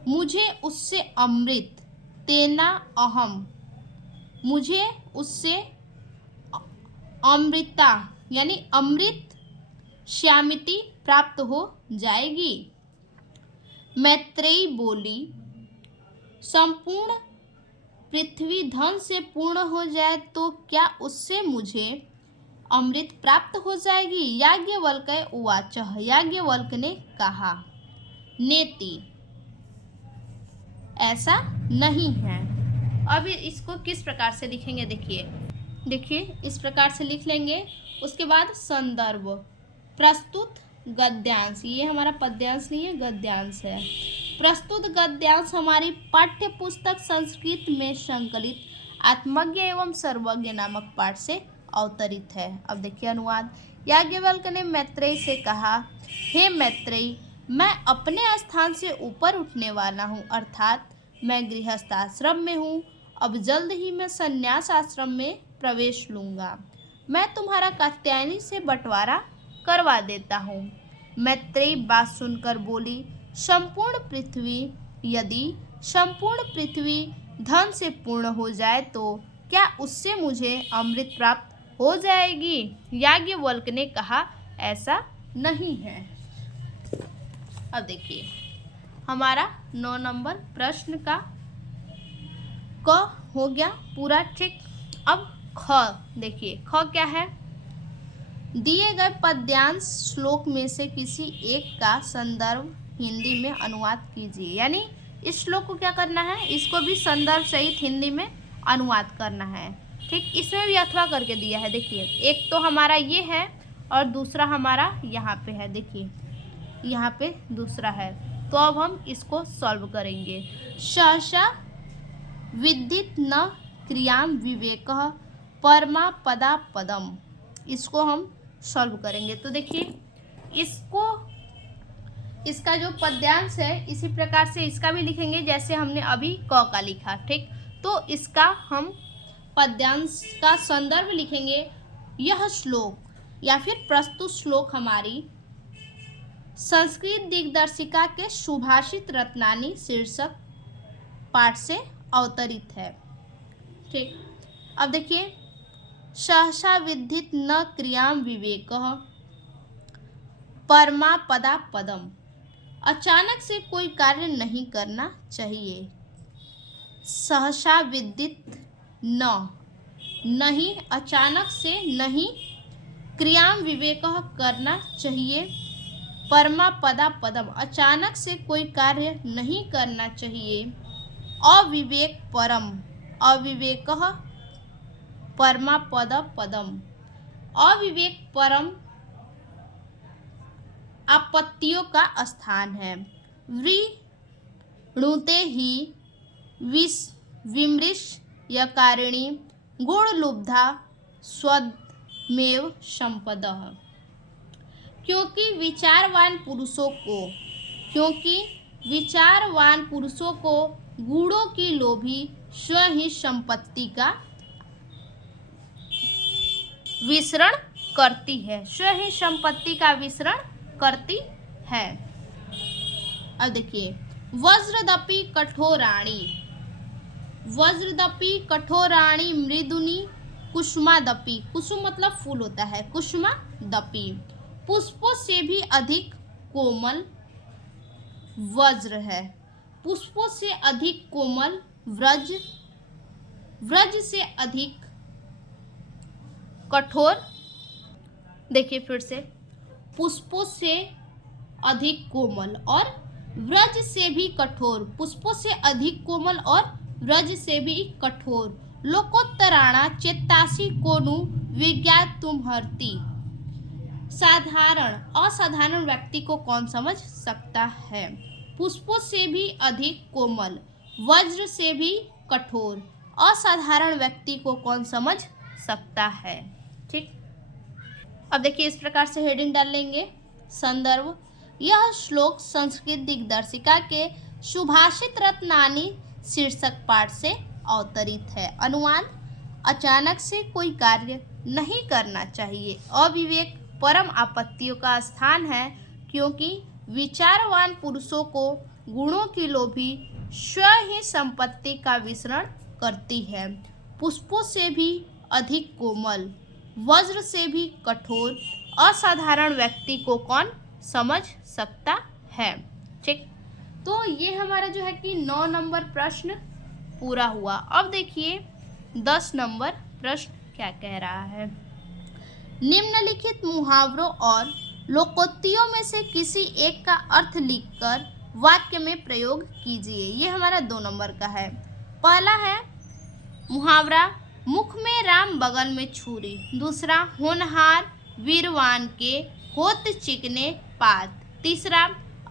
मुझे उससे अमृत, तेना अहम, मुझे उससे अमृता यानी अमृत, श्यामिति प्राप्त हो जाएगी। मैत्रेयी बोली, संपूर्ण पृथ्वी धन से पूर्ण हो जाए तो क्या उससे मुझे अमृत प्राप्त हो जाएगी? याज्ञवल्क्य उवाच। याज्ञवल्क्य ने कहा, नेति, ऐसा नहीं है। अब इसको किस प्रकार से लिखेंगे, देखिए इस प्रकार से लिख लेंगे। उसके बाद संदर्भ, प्रस्तुत गद्यांश, ये हमारा पद्यांश नहीं है, गद्यांश है। प्रस्तुत गद्यांश हमारी पाठ्य पुस्तक संस्कृत में संकलित आत्मज्ञ एवं सर्वज्ञ नामक पाठ से अवतरित है। अब देखिए अनुवाद। याज्ञवल्क्य ने मैत्रेयी से कहा, हे मैत्रेयी, मैं अपने स्थान से ऊपर उठने वाला हूँ, अर्थात मैं गृहस्थ आश्रम में हूँ। अब जल्द ही मैं संन्यास आश्रम में प्रवेश लूँगा। मैं तुम्हारा कात्यायनी से बंटवारा करवा देता हूँ। मैत्रेयी बात सुनकर बोली, यदि संपूर्ण पृथ्वी धन से पूर्ण हो जाए तो क्या उससे मुझे अमृत प्राप्त हो जाएगी? याज्ञवल्क्य ने कहा, ऐसा नहीं है। अब देखिए हमारा 9 नंबर प्रश्न का क हो गया पूरा, ठीक। अब ख देखिए, ख क्या है? दिए गए पद्यांश श्लोक में से किसी एक का संदर्भ हिंदी में अनुवाद कीजिए। यानी इस श्लोक को क्या करना है, इसको भी संदर्भ सहित हिंदी में अनुवाद करना है, ठीक। इसमें भी अथवा करके दिया है, देखिए एक तो हमारा ये है और दूसरा हमारा यहाँ पे है, देखिए यहाँ पे दूसरा है। तो अब हम इसको सॉल्व करेंगे। सहसा विदित न क्रियाम विवेकः परमा पदा पदम, इसको हम सॉल्व करेंगे। तो देखिए इसका जो पद्यांश है इसी प्रकार से इसका भी लिखेंगे जैसे हमने अभी क का लिखा, ठीक। तो इसका हम पद्यांश का संदर्भ लिखेंगे। यह श्लोक या फिर प्रस्तुत श्लोक हमारी संस्कृत दिग्दर्शिका के सुभाषित रत्नानी शीर्षक पाठ से अवतरित है, ठीक। अब देखिए, सहसा विदित न क्रियाम विवेकः परमा पदा पदम, अचानक से कोई कार्य नहीं करना चाहिए। सहसा विदित न, नहीं, अचानक से नहीं, क्रियाम विवेकः करना चाहिए, परमा पदा पदम, अचानक से कोई कार्य नहीं करना चाहिए। अविवेक परम, अविवेकः परमा पद पदम, अविवेक परम आपत्तियों का स्थान है। वृणुते ही विमृश यकारिणी गुणलुब्धा स्वमेव संपदः, क्योंकि विचारवान पुरुषों को गुणों की लोभी स्व ही संपत्ति का विसरण करती है, स्व ही संपत्ति का विसरण करती है। अब देखिए, वज्रदपि कठोराणी मृदुनी कुसुमादपि, कुसुम मतलब फूल होता है, कुसुमादपि पुष्पों से भी अधिक कोमल वज्र है, पुष्पों से अधिक कोमल व्रज से अधिक कठोर, देखिए फिर से, पुष्पों से अधिक कोमल और व्रज से भी कठोर, पुष्पों से अधिक कोमल और व्रज से भी कठोर, लोकोत्तराणा चेतासी कोनु विज्ञातुमहर्ति, असाधारण व्यक्ति को कौन समझ सकता है। पुष्पों से भी अधिक कोमल, वज्र से भी कठोर, असाधारण व्यक्ति को कौन समझ सकता है, ठीक। अब देखिए इस प्रकार से हेडिंग डाल लेंगे। संदर्भ, यह श्लोक संस्कृत दिग्दर्शिका के सुभाषित रत्नानी शीर्षक पाठ से अवतरित है। अनुवाद, अचानक से कोई कार्य नहीं करना चाहिए। अविवेक परम आपत्तियों का स्थान है, क्योंकि विचारवान पुरुषों को गुणों की लोभी स्व ही संपत्ति का विसरण करती है। पुष्पों से भी अधिक कोमल, वज्र से भी कठोर, असाधारण व्यक्ति को कौन समझ सकता है, ठीक। तो ये हमारा जो है कि 9 नंबर प्रश्न पूरा हुआ। अब देखिए 10 नंबर प्रश्न क्या कह रहा है। निम्नलिखित मुहावरों और लोकोक्तियों में से किसी एक का अर्थ लिखकर वाक्य में प्रयोग कीजिए। ये हमारा 2 नंबर का है। पहला है, मुहावरा मुख में राम बगल में छुरी। दूसरा होनहार वीरवान के होत चिकने पात। तीसरा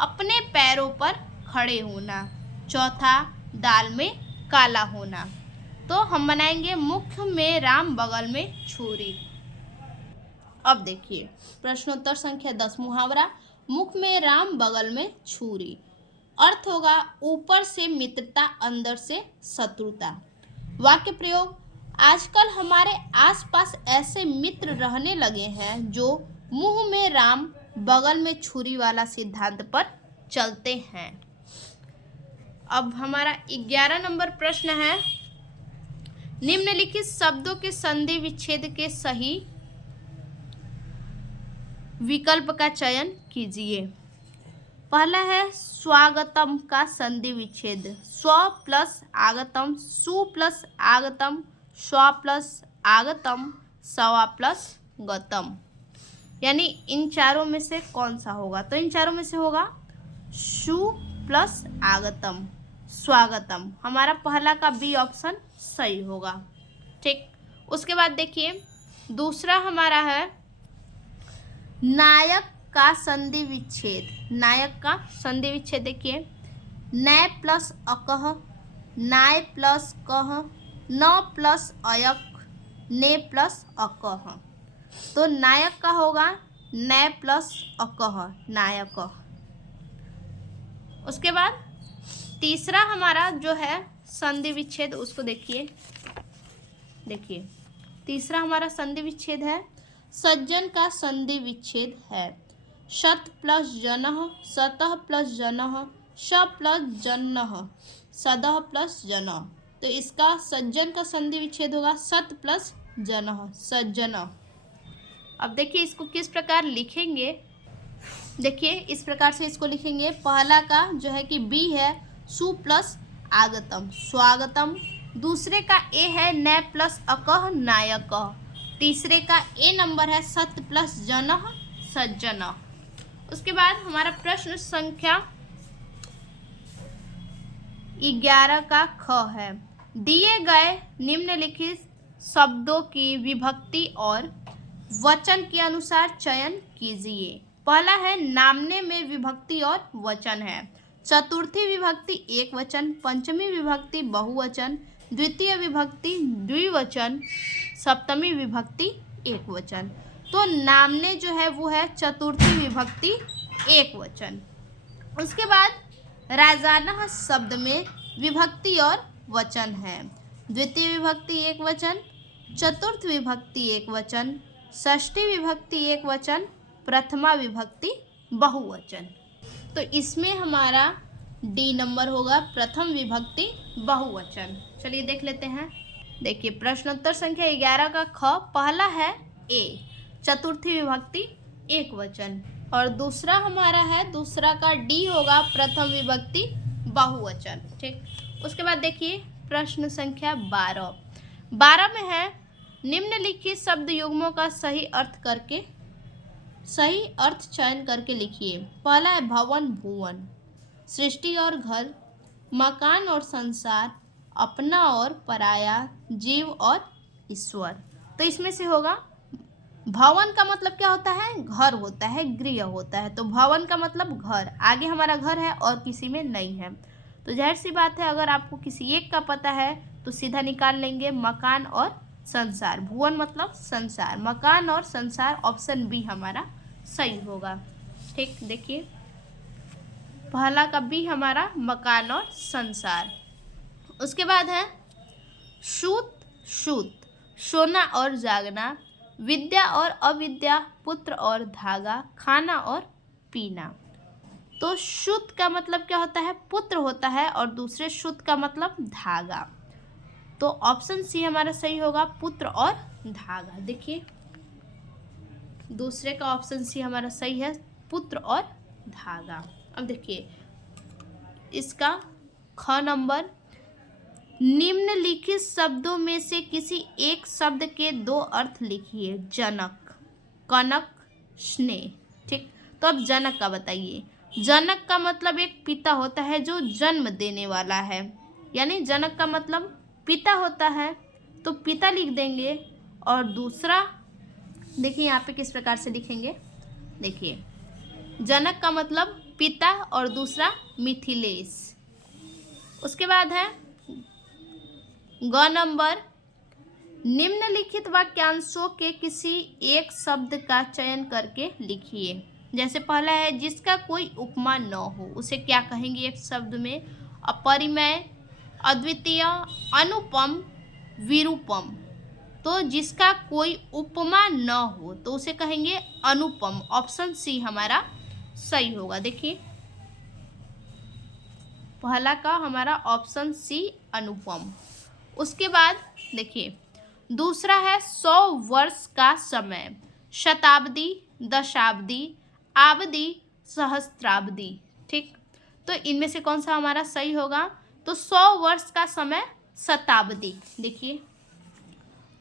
अपने पैरों पर खड़े होना। चौथा दाल में काला होना। तो हम बनाएंगे मुख में राम बगल में छुरी। अब देखिए प्रश्नोत्तर संख्या 10 मुहावरा मुख में राम बगल में छुरी। अर्थ होगा ऊपर से मित्रता अंदर से शत्रुता। वाक्य प्रयोग आजकल हमारे आसपास ऐसे मित्र रहने लगे हैं जो मुंह में राम बगल में छुरी वाला सिद्धांत पर चलते हैं। अब हमारा 11 नंबर प्रश्न है निम्नलिखित शब्दों के संधि विच्छेद के सही विकल्प का चयन कीजिए। पहला है स्वागतम का संधि विच्छेद। स्व प्लस आगतम, सु प्लस आगतम, स्व प्लस आगतम, सवा प्लस गतम। यानी इन चारों में से कौन सा होगा? तो इन चारों में से होगा सु प्लस आगतम, स्वागतम। हमारा पहला का बी ऑप्शन सही होगा। ठीक, उसके बाद देखिए दूसरा हमारा है नायक का संधि विच्छेद। नायक का संधि विच्छेद देखिए नय प्लस अकह, नाय प्लस कह, न प्लस अयक, ने प्लस अकह। तो नायक का होगा नय प्लस अकह, नायक। उसके बाद तीसरा हमारा जो है संधि विच्छेद उसको देखिए तीसरा हमारा संधि विच्छेद है सज्जन का संधि विच्छेद है। शत प्लस जनः, सतः प्लस जनः, श प्लस जन्नः, सदः प्लस जनः। तो इसका सज्जन का संधि विच्छेद होगा सत प्लस जनः, सज्जन। अब देखिए इसको किस प्रकार लिखेंगे। देखिए इस प्रकार से इसको लिखेंगे। पहला का जो है कि बी है सु प्लस आगतम, स्वागतम। दूसरे का ए है न प्लस अकह, नायक। तीसरे का ए नंबर है सत प्लस जनः, सज्जन। उसके बाद हमारा प्रश्न संख्या 11 का ख है दिए गए निम्नलिखित शब्दों की विभक्ति और वचन के अनुसार चयन कीजिए। पहला है नामने में विभक्ति और वचन है। चतुर्थी विभक्ति एक वचन, पंचमी विभक्ति बहुवचन, द्वितीय विभक्ति द्विवचन, सप्तमी विभक्ति एक वचन। तो नामने जो है वो है चतुर्थी विभक्ति एक वचन। उसके बाद राजानः शब्द में विभक्ति और वचन है। द्वितीय विभक्ति एक वचन, चतुर्थ विभक्ति एक वचन, षष्ठी विभक्ति एक वचन, प्रथमा विभक्ति बहुवचन। तो इसमें हमारा डी नंबर होगा प्रथम विभक्ति बहुवचन। चलिए देख लेते हैं। देखिए प्रश्नोत्तर संख्या 11 का ख पहला है ए चतुर्थी विभक्ति एक वचन और दूसरा हमारा है दूसरा का डी होगा प्रथम विभक्ति बहुवचन। ठीक, उसके बाद देखिए प्रश्न संख्या 12 में है निम्नलिखित शब्द युग्मों का सही अर्थ चयन करके लिखिए। पहला है भवन भुवन, सृष्टि और घर, मकान और संसार, अपना और पराया, जीव और ईश्वर। तो इसमें से होगा भवन का मतलब क्या होता है? घर होता है, गृह होता है। तो भवन का मतलब घर, आगे हमारा घर है और किसी में नहीं है। तो जाहिर सी बात है अगर आपको किसी एक का पता है तो सीधा निकाल लेंगे मकान और संसार। भुवन मतलब संसार, मकान और संसार, ऑप्शन बी हमारा सही होगा। ठीक, देखिए पहला का बी हमारा मकान और संसार। उसके बाद है सूत सूत, सोना और जागना, विद्या और अविद्या, पुत्र और धागा, खाना और पीना। तो सूत का मतलब क्या होता है? पुत्र होता है और दूसरे सूत का मतलब धागा। तो ऑप्शन सी हमारा सही होगा, पुत्र और धागा। देखिए दूसरे का ऑप्शन सी हमारा सही है, पुत्र और धागा। अब देखिए इसका ख नंबर निम्नलिखित शब्दों में से किसी एक शब्द के दो अर्थ लिखिए। जनक, कनक, स्नेह। ठीक, तो अब जनक का बताइए। जनक का मतलब एक पिता होता है जो जन्म देने वाला है, यानी जनक का मतलब पिता होता है। तो पिता लिख देंगे। और दूसरा देखिए यहाँ पे किस प्रकार से लिखेंगे, देखिए जनक का मतलब पिता और दूसरा मिथिलेश। उसके बाद है ग नंबर, निम्नलिखित वाक्यांशों के किसी एक शब्द का चयन करके लिखिए। जैसे पहला है जिसका कोई उपमा न हो, उसे क्या कहेंगे एक शब्द में? अपरिमेय, अद्वितीय, अनुपम, विरूपम। तो जिसका कोई उपमा न हो तो उसे कहेंगे अनुपम। ऑप्शन सी हमारा सही होगा। देखिए पहला का हमारा ऑप्शन सी अनुपम। उसके बाद देखिए दूसरा है 100 वर्ष का समय, शताब्दी, दशाब्दी, आब्दी, सहस्त्राब्दी। ठीक, तो इनमें से कौन सा हमारा सही होगा? तो 100 वर्ष का समय शताब्दी। देखिए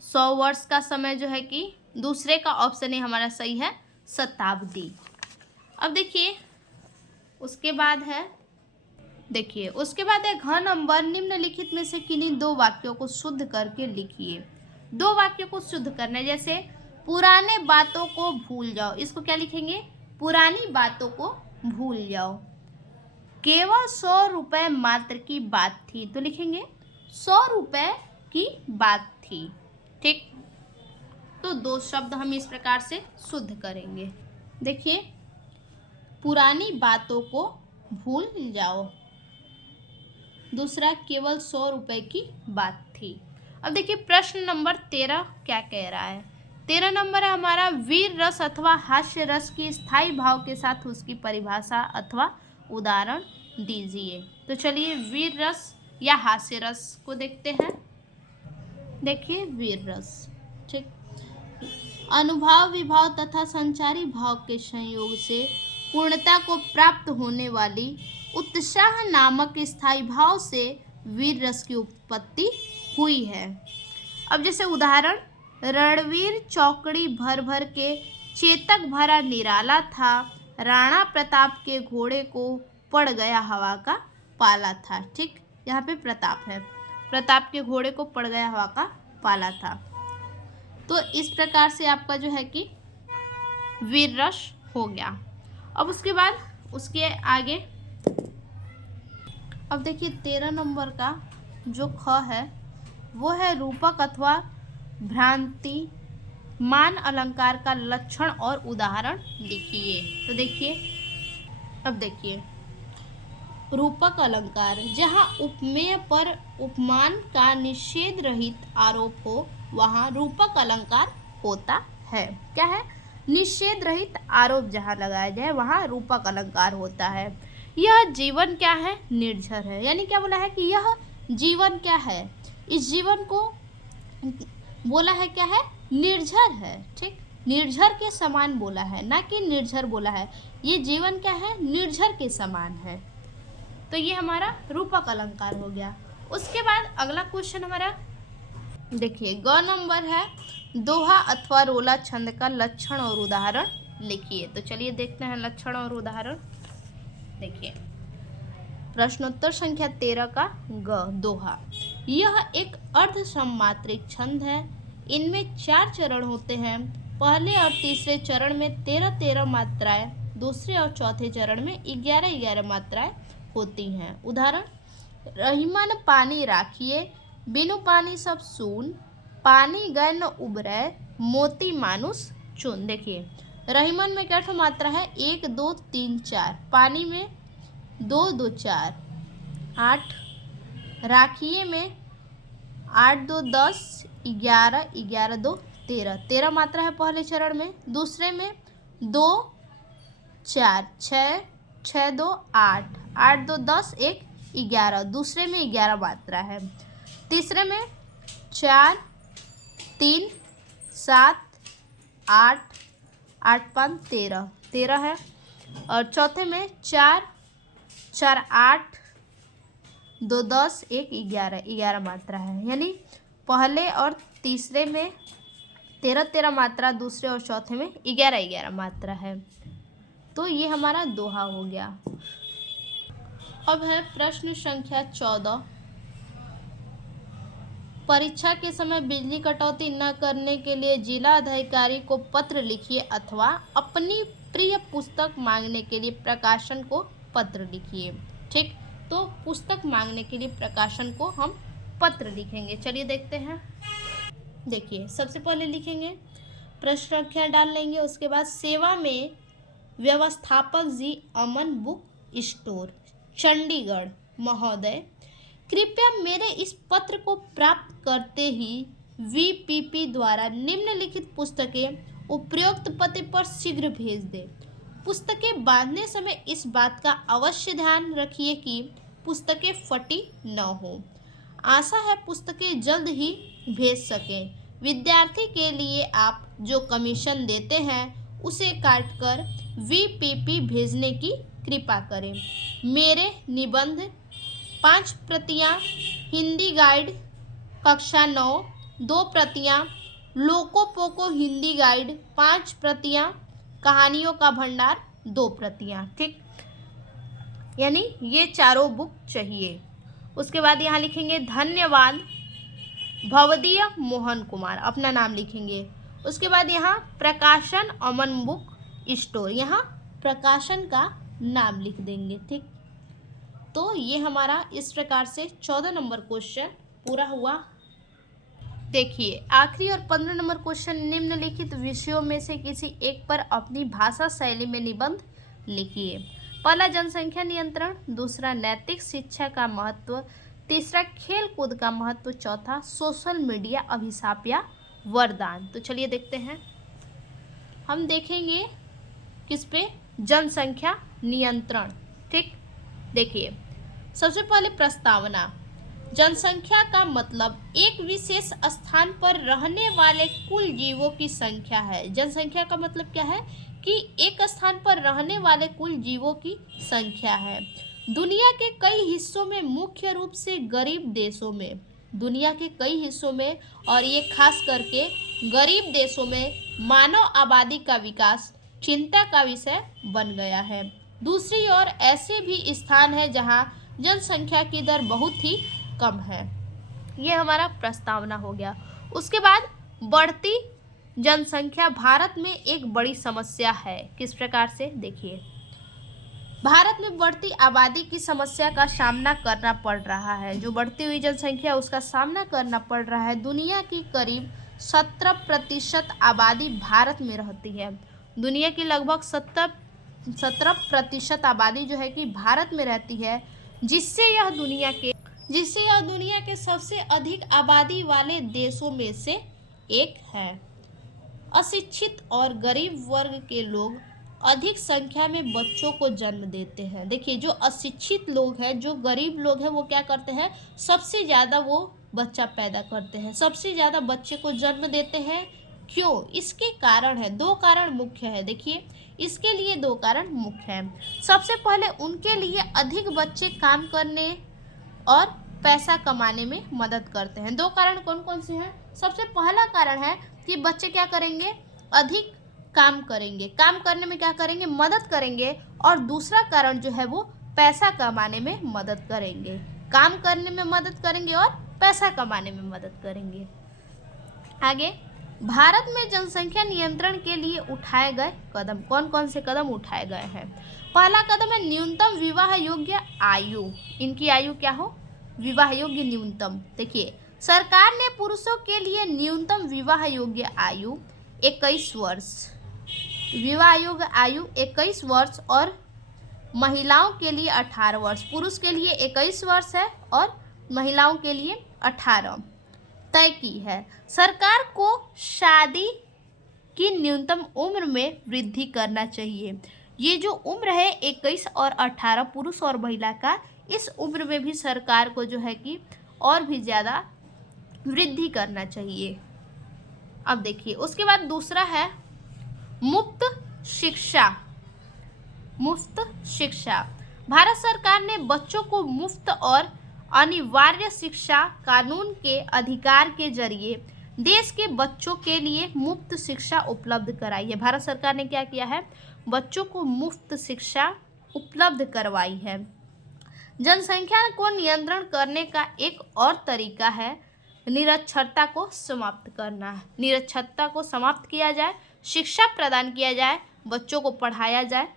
100 वर्ष का समय जो है कि दूसरे का ऑप्शन ही हमारा सही है शताब्दी। अब देखिए उसके बाद है, देखिए उसके बाद है घ नंबर, निम्नलिखित में से किन्हीं दो वाक्यों को शुद्ध करके लिखिए। दो वाक्यों को शुद्ध करने, जैसे पुराने बातों को भूल जाओ, इसको क्या लिखेंगे? पुरानी बातों को भूल जाओ। केवल 100 रुपये मात्र की बात थी, तो लिखेंगे 100 रुपये की बात थी। ठीक, तो दो शब्द हम इस प्रकार से शुद्ध करेंगे। देखिए पुरानी बातों को भूल जाओ, दूसरा केवल 100 रुपये की बात थी। अब देखिए प्रश्न नंबर 13 क्या कह रहा है। 13 नंबर है हमारा, वीर रस अथवा हास्य रस की स्थायी भाव के साथ उसकी परिभाषा अथवा उदाहरण दीजिए। तो चलिए वीर रस या हास्य रस को देखते हैं। देखिए वीर रस, ठीक, अनुभाव, विभाव तथा संचारी भाव के संयोग से पूर्णता को प्राप्त होने वाली उत्साह नामक स्थायी भाव से वीर रस की उत्पत्ति हुई है। अब जैसे उदाहरण, रणवीर चौकड़ी भर भर के चेतक भरा निराला था, राणा प्रताप के घोड़े को पड़ गया हवा का पाला था। ठीक, यहाँ पे प्रताप है, प्रताप के घोड़े को पड़ गया हवा का पाला था। तो इस प्रकार से आपका जो है कि वीर रस हो गया। अब उसके बाद उसके आगे अब देखिए 13 नंबर का जो ख है वो है रूपक अथवा भ्रांति मान अलंकार का लक्षण और उदाहरण लिखिए। तो देखिए अब देखिए रूपक अलंकार, जहाँ उपमेय पर उपमान का निषेध रहित आरोप हो वहाँ रूपक अलंकार होता है। क्या है? निषेध रहित आरोप जहाँ लगाया जाए वहाँ रूपक अलंकार होता है। यह जीवन क्या है? निर्झर है। यानी क्या बोला है कि यह जीवन क्या है? इस जीवन को बोला है क्या है? निर्झर है। ठीक, निर्झर के समान बोला है, ना कि निर्झर बोला है। ये जीवन क्या है? निर्झर के समान है। तो ये हमारा रूपक अलंकार हो गया। उसके बाद अगला क्वेश्चन हमारा देखिए ग नंबर है, दोहा अथवा रोला छंद का लक्षण और उदाहरण लिखिए। तो चलिए देखते हैं लक्षण और उदाहरण। देखिए प्रश्नोत्तर संख्या 13 का ग, दोहा। यह एक अर्ध सममात्रिक छंद है। इनमें 4 चरण होते हैं। पहले और तीसरे चरण में 13-13 मात्राएं, दूसरे और चौथे चरण में 11-11 मात्राएं होती हैं। उदाहरण, रहीमन पानी राखिए, बिनु पानी सब सून, पानी गए न उबरै, मोती मानुष चुन। देखिए रहीमन में क्या मात्रा है? 1 2 3 4, पानी में 2 2 4 8, राखिए में 8 2 10, 11 11 2 13, 13 मात्रा है पहले चरण में। दूसरे में 2 4 6 6 2 8, 8 2 10 1 11, दूसरे में 11 मात्रा है। तीसरे में 4 3 7 8 8 5 13, 13 है। और चौथे में 4 4 8 2 10 1 11, 11 मात्रा है। यानी पहले और तीसरे में 13-13 मात्रा, दूसरे और चौथे में 11-11 मात्रा है। तो ये हमारा दोहा हो गया। अब है प्रश्न संख्या 14। परीक्षा के समय बिजली कटौती न करने के लिए जिला अधिकारी को पत्र लिखिए अथवा अपनी प्रिय पुस्तक मांगने के लिए प्रकाशन को पत्र लिखिए। ठीक, तो पुस्तक मांगने के लिए प्रकाशन को हम पत्र लिखेंगे। चलिए देखते हैं। देखिए, सबसे पहले लिखेंगे, प्रश्न संख्या डाल लेंगे, उसके बाद सेवा में व्यवस्थापक जी अमन बुक स्टोर चंडीगढ़ महोदय, कृपया मेरे इस पत्र को प्राप्त करते ही वीपीपी द्वारा निम्नलिखित पुस्तकें उपयुक्त पते पर शीघ्र भेज दें। पुस्तकें बांधने समय इस बात का अवश्य ध्यान रखिए कि पुस्तकें फटी न हो। आशा है पुस्तकें जल्द ही भेज सकें। विद्यार्थी के लिए आप जो कमीशन देते हैं उसे काटकर वीपीपी भेजने की कृपा करें। मेरे निबंध 5 प्रतियां हिंदी गाइड कक्षा 9, 2 प्रतियां लोको पोको हिंदी गाइड, 5 प्रतियां कहानियों का भंडार, 2 प्रतियां। ठीक, यानी ये चारों बुक चाहिए। उसके बाद यहाँ लिखेंगे धन्यवाद भवदीय मोहन कुमार, अपना नाम लिखेंगे। उसके बाद यहाँ प्रकाशन अमन बुक स्टोर, यहाँ प्रकाशन का नाम लिख देंगे। ठीक, तो ये हमारा इस प्रकार से 14 नंबर क्वेश्चन पूरा हुआ। देखिए, आखिरी और 15 नंबर क्वेश्चन, निम्नलिखित विषयों में से किसी एक पर अपनी भाषा शैली में निबंध लिखिए। पहला जनसंख्या नियंत्रण, दूसरा नैतिक शिक्षा का महत्व, तीसरा खेल कूद का महत्व, चौथा सोशल मीडिया अभिशाप या वरदान। तो चलिए देखते हैं। हम देखेंगे किस पे, जनसंख्या नियंत्रण। ठीक, देखिए, सबसे पहले प्रस्तावना। जनसंख्या का मतलब एक विशेष स्थान पर रहने वाले कुल जीवों की संख्या है। जनसंख्या का मतलब क्या है कि एक स्थान पर रहने वाले कुल जीवों की संख्या है। दुनिया के कई हिस्सों में, मुख्य रूप से गरीब देशों में, दुनिया के कई हिस्सों में और ये खास करके गरीब देशों में मानव आबादी का विकास चिंता का विषय बन गया है। दूसरी ओर ऐसे भी स्थान हैं जहां जनसंख्या की दर बहुत ही कम है। ये हमारा प्रस्तावना हो गया। उसके बाद बढ़ती जनसंख्या भारत में एक बड़ी समस्या है। किस प्रकार से, देखिए, भारत में बढ़ती आबादी की समस्या का सामना करना पड़ रहा है। जो बढ़ती हुई जनसंख्या उसका सामना करना पड़ रहा है। दुनिया की करीब 17% आबादी भारत में रहती है। दुनिया की लगभग 17% आबादी जो है कि भारत में रहती है, जिससे यह दुनिया के सबसे अधिक आबादी वाले देशों में से एक है। अशिक्षित और गरीब वर्ग के लोग अधिक संख्या में बच्चों को जन्म देते हैं। देखिए, जो अशिक्षित लोग हैं, जो गरीब लोग हैं, वो क्या करते हैं, सबसे ज़्यादा वो बच्चा पैदा करते हैं, सबसे ज़्यादा बच्चे को जन्म देते हैं। क्यों? इसके कारण है, 2 कारण मुख्य है। देखिए, इसके लिए 2 कारण मुख्य हैं। सबसे पहले उनके लिए अधिक बच्चे काम करने और पैसा कमाने में मदद करते हैं। 2 कारण कौन कौन से हैं? सबसे पहला कारण है कि बच्चे क्या करेंगे, अधिक काम करेंगे, काम करने में क्या करेंगे, मदद करेंगे। और दूसरा कारण जो है वो पैसा कमाने में मदद करेंगे। काम करने में मदद करेंगे और पैसा कमाने में मदद करेंगे। आगे, भारत में जनसंख्या नियंत्रण के लिए उठाए गए कदम, कौन कौन से कदम उठाए गए हैं? पहला कदम है न्यूनतम विवाह योग्य आयु। इनकी आयु क्या हो, विवाह योग्य न्यूनतम। देखिए, सरकार ने पुरुषों के लिए न्यूनतम विवाह योग्य आयु 21 वर्ष, विवाह योग्य आयु 21 वर्ष और महिलाओं के लिए 18 वर्ष। पुरुष के लिए 21 वर्ष है और महिलाओं के लिए 18 तय की है। सरकार को शादी की न्यूनतम उम्र में वृद्धि करना चाहिए। ये जो उम्र है 21 और 18 पुरुष और महिला का, इस उम्र में भी सरकार को जो है कि और भी ज़्यादा वृद्धि करना चाहिए। अब देखिए, उसके बाद दूसरा है मुफ्त शिक्षा। मुफ्त शिक्षा, भारत सरकार ने बच्चों को मुफ्त और अनिवार्य शिक्षा कानून के अधिकार के जरिए देश के बच्चों के लिए मुफ्त शिक्षा उपलब्ध कराई है। भारत सरकार ने क्या किया है, बच्चों को मुफ्त शिक्षा उपलब्ध करवाई है। जनसंख्या को नियंत्रण करने का एक और तरीका है निरक्षरता को समाप्त करना है। निरक्षरता को समाप्त किया जाए, शिक्षा प्रदान किया जाए, बच्चों को पढ़ाया जाए।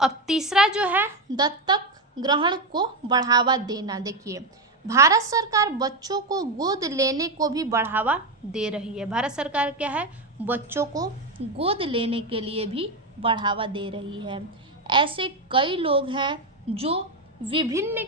अब तीसरा जो है दत्तक ग्रहण को बढ़ावा देना। देखिए भारत सरकार बच्चों को गोद लेने को भी बढ़ावा दे रही है। भारत सरकार क्या है, बच्चों को गोद लेने के लिए भी बढ़ावा दे रही है। ऐसे कई लोग हैं जो विभिन्न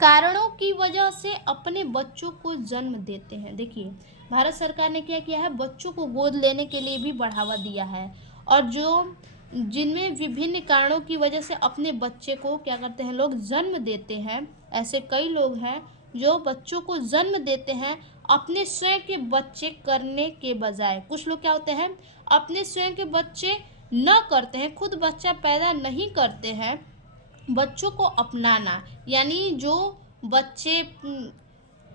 कारणों की वजह से अपने बच्चों को जन्म देते हैं। देखिए भारत सरकार ने क्या किया है, बच्चों को गोद लेने के लिए भी बढ़ावा दिया है, और जो जिनमें विभिन्न कारणों की वजह से अपने बच्चे को क्या करते हैं, लोग जन्म देते हैं। ऐसे कई लोग हैं जो बच्चों को जन्म देते हैं अपने स्वयं के बच्चे करने के बजाय। कुछ लोग क्या होते हैं, अपने स्वयं के बच्चे न करते हैं, खुद बच्चा पैदा नहीं करते हैं, बच्चों को अपनाना, यानी जो बच्चे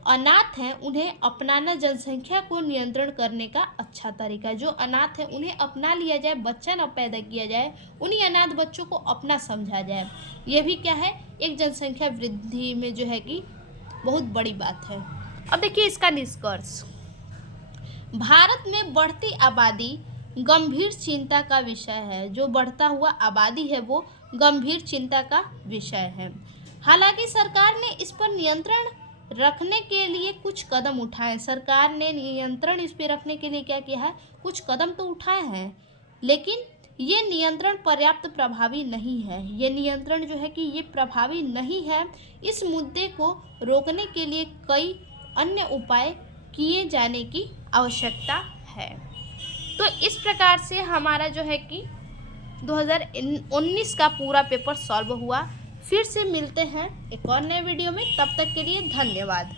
अनाथ हैं उन्हें अपनाना जनसंख्या को नियंत्रण करने का अच्छा तरीका है। जो अनाथ है उन्हें अपना लिया जाए, बच्चा न पैदा किया जाए, उन्हीं अनाथ बच्चों को अपना समझा जाए। यह भी क्या है, एक जनसंख्या वृद्धि में जो है कि बहुत बड़ी बात है। अब देखिए इसका निष्कर्ष, भारत में बढ़ती आबादी गंभीर चिंता का विषय है। जो बढ़ता हुआ आबादी है वो गंभीर चिंता का विषय है। हालांकि सरकार ने इस पर नियंत्रण रखने के लिए कुछ कदम उठाए। सरकार ने नियंत्रण इस पर रखने के लिए क्या किया है, कुछ कदम तो उठाए हैं, लेकिन ये नियंत्रण पर्याप्त प्रभावी नहीं है। ये नियंत्रण जो है कि ये प्रभावी नहीं है। इस मुद्दे को रोकने के लिए कई अन्य उपाय किए जाने की आवश्यकता है। तो इस प्रकार से हमारा जो है कि 2019 का पूरा पेपर सॉल्व हुआ। फिर से मिलते हैं एक और नए वीडियो में, तब तक के लिए धन्यवाद।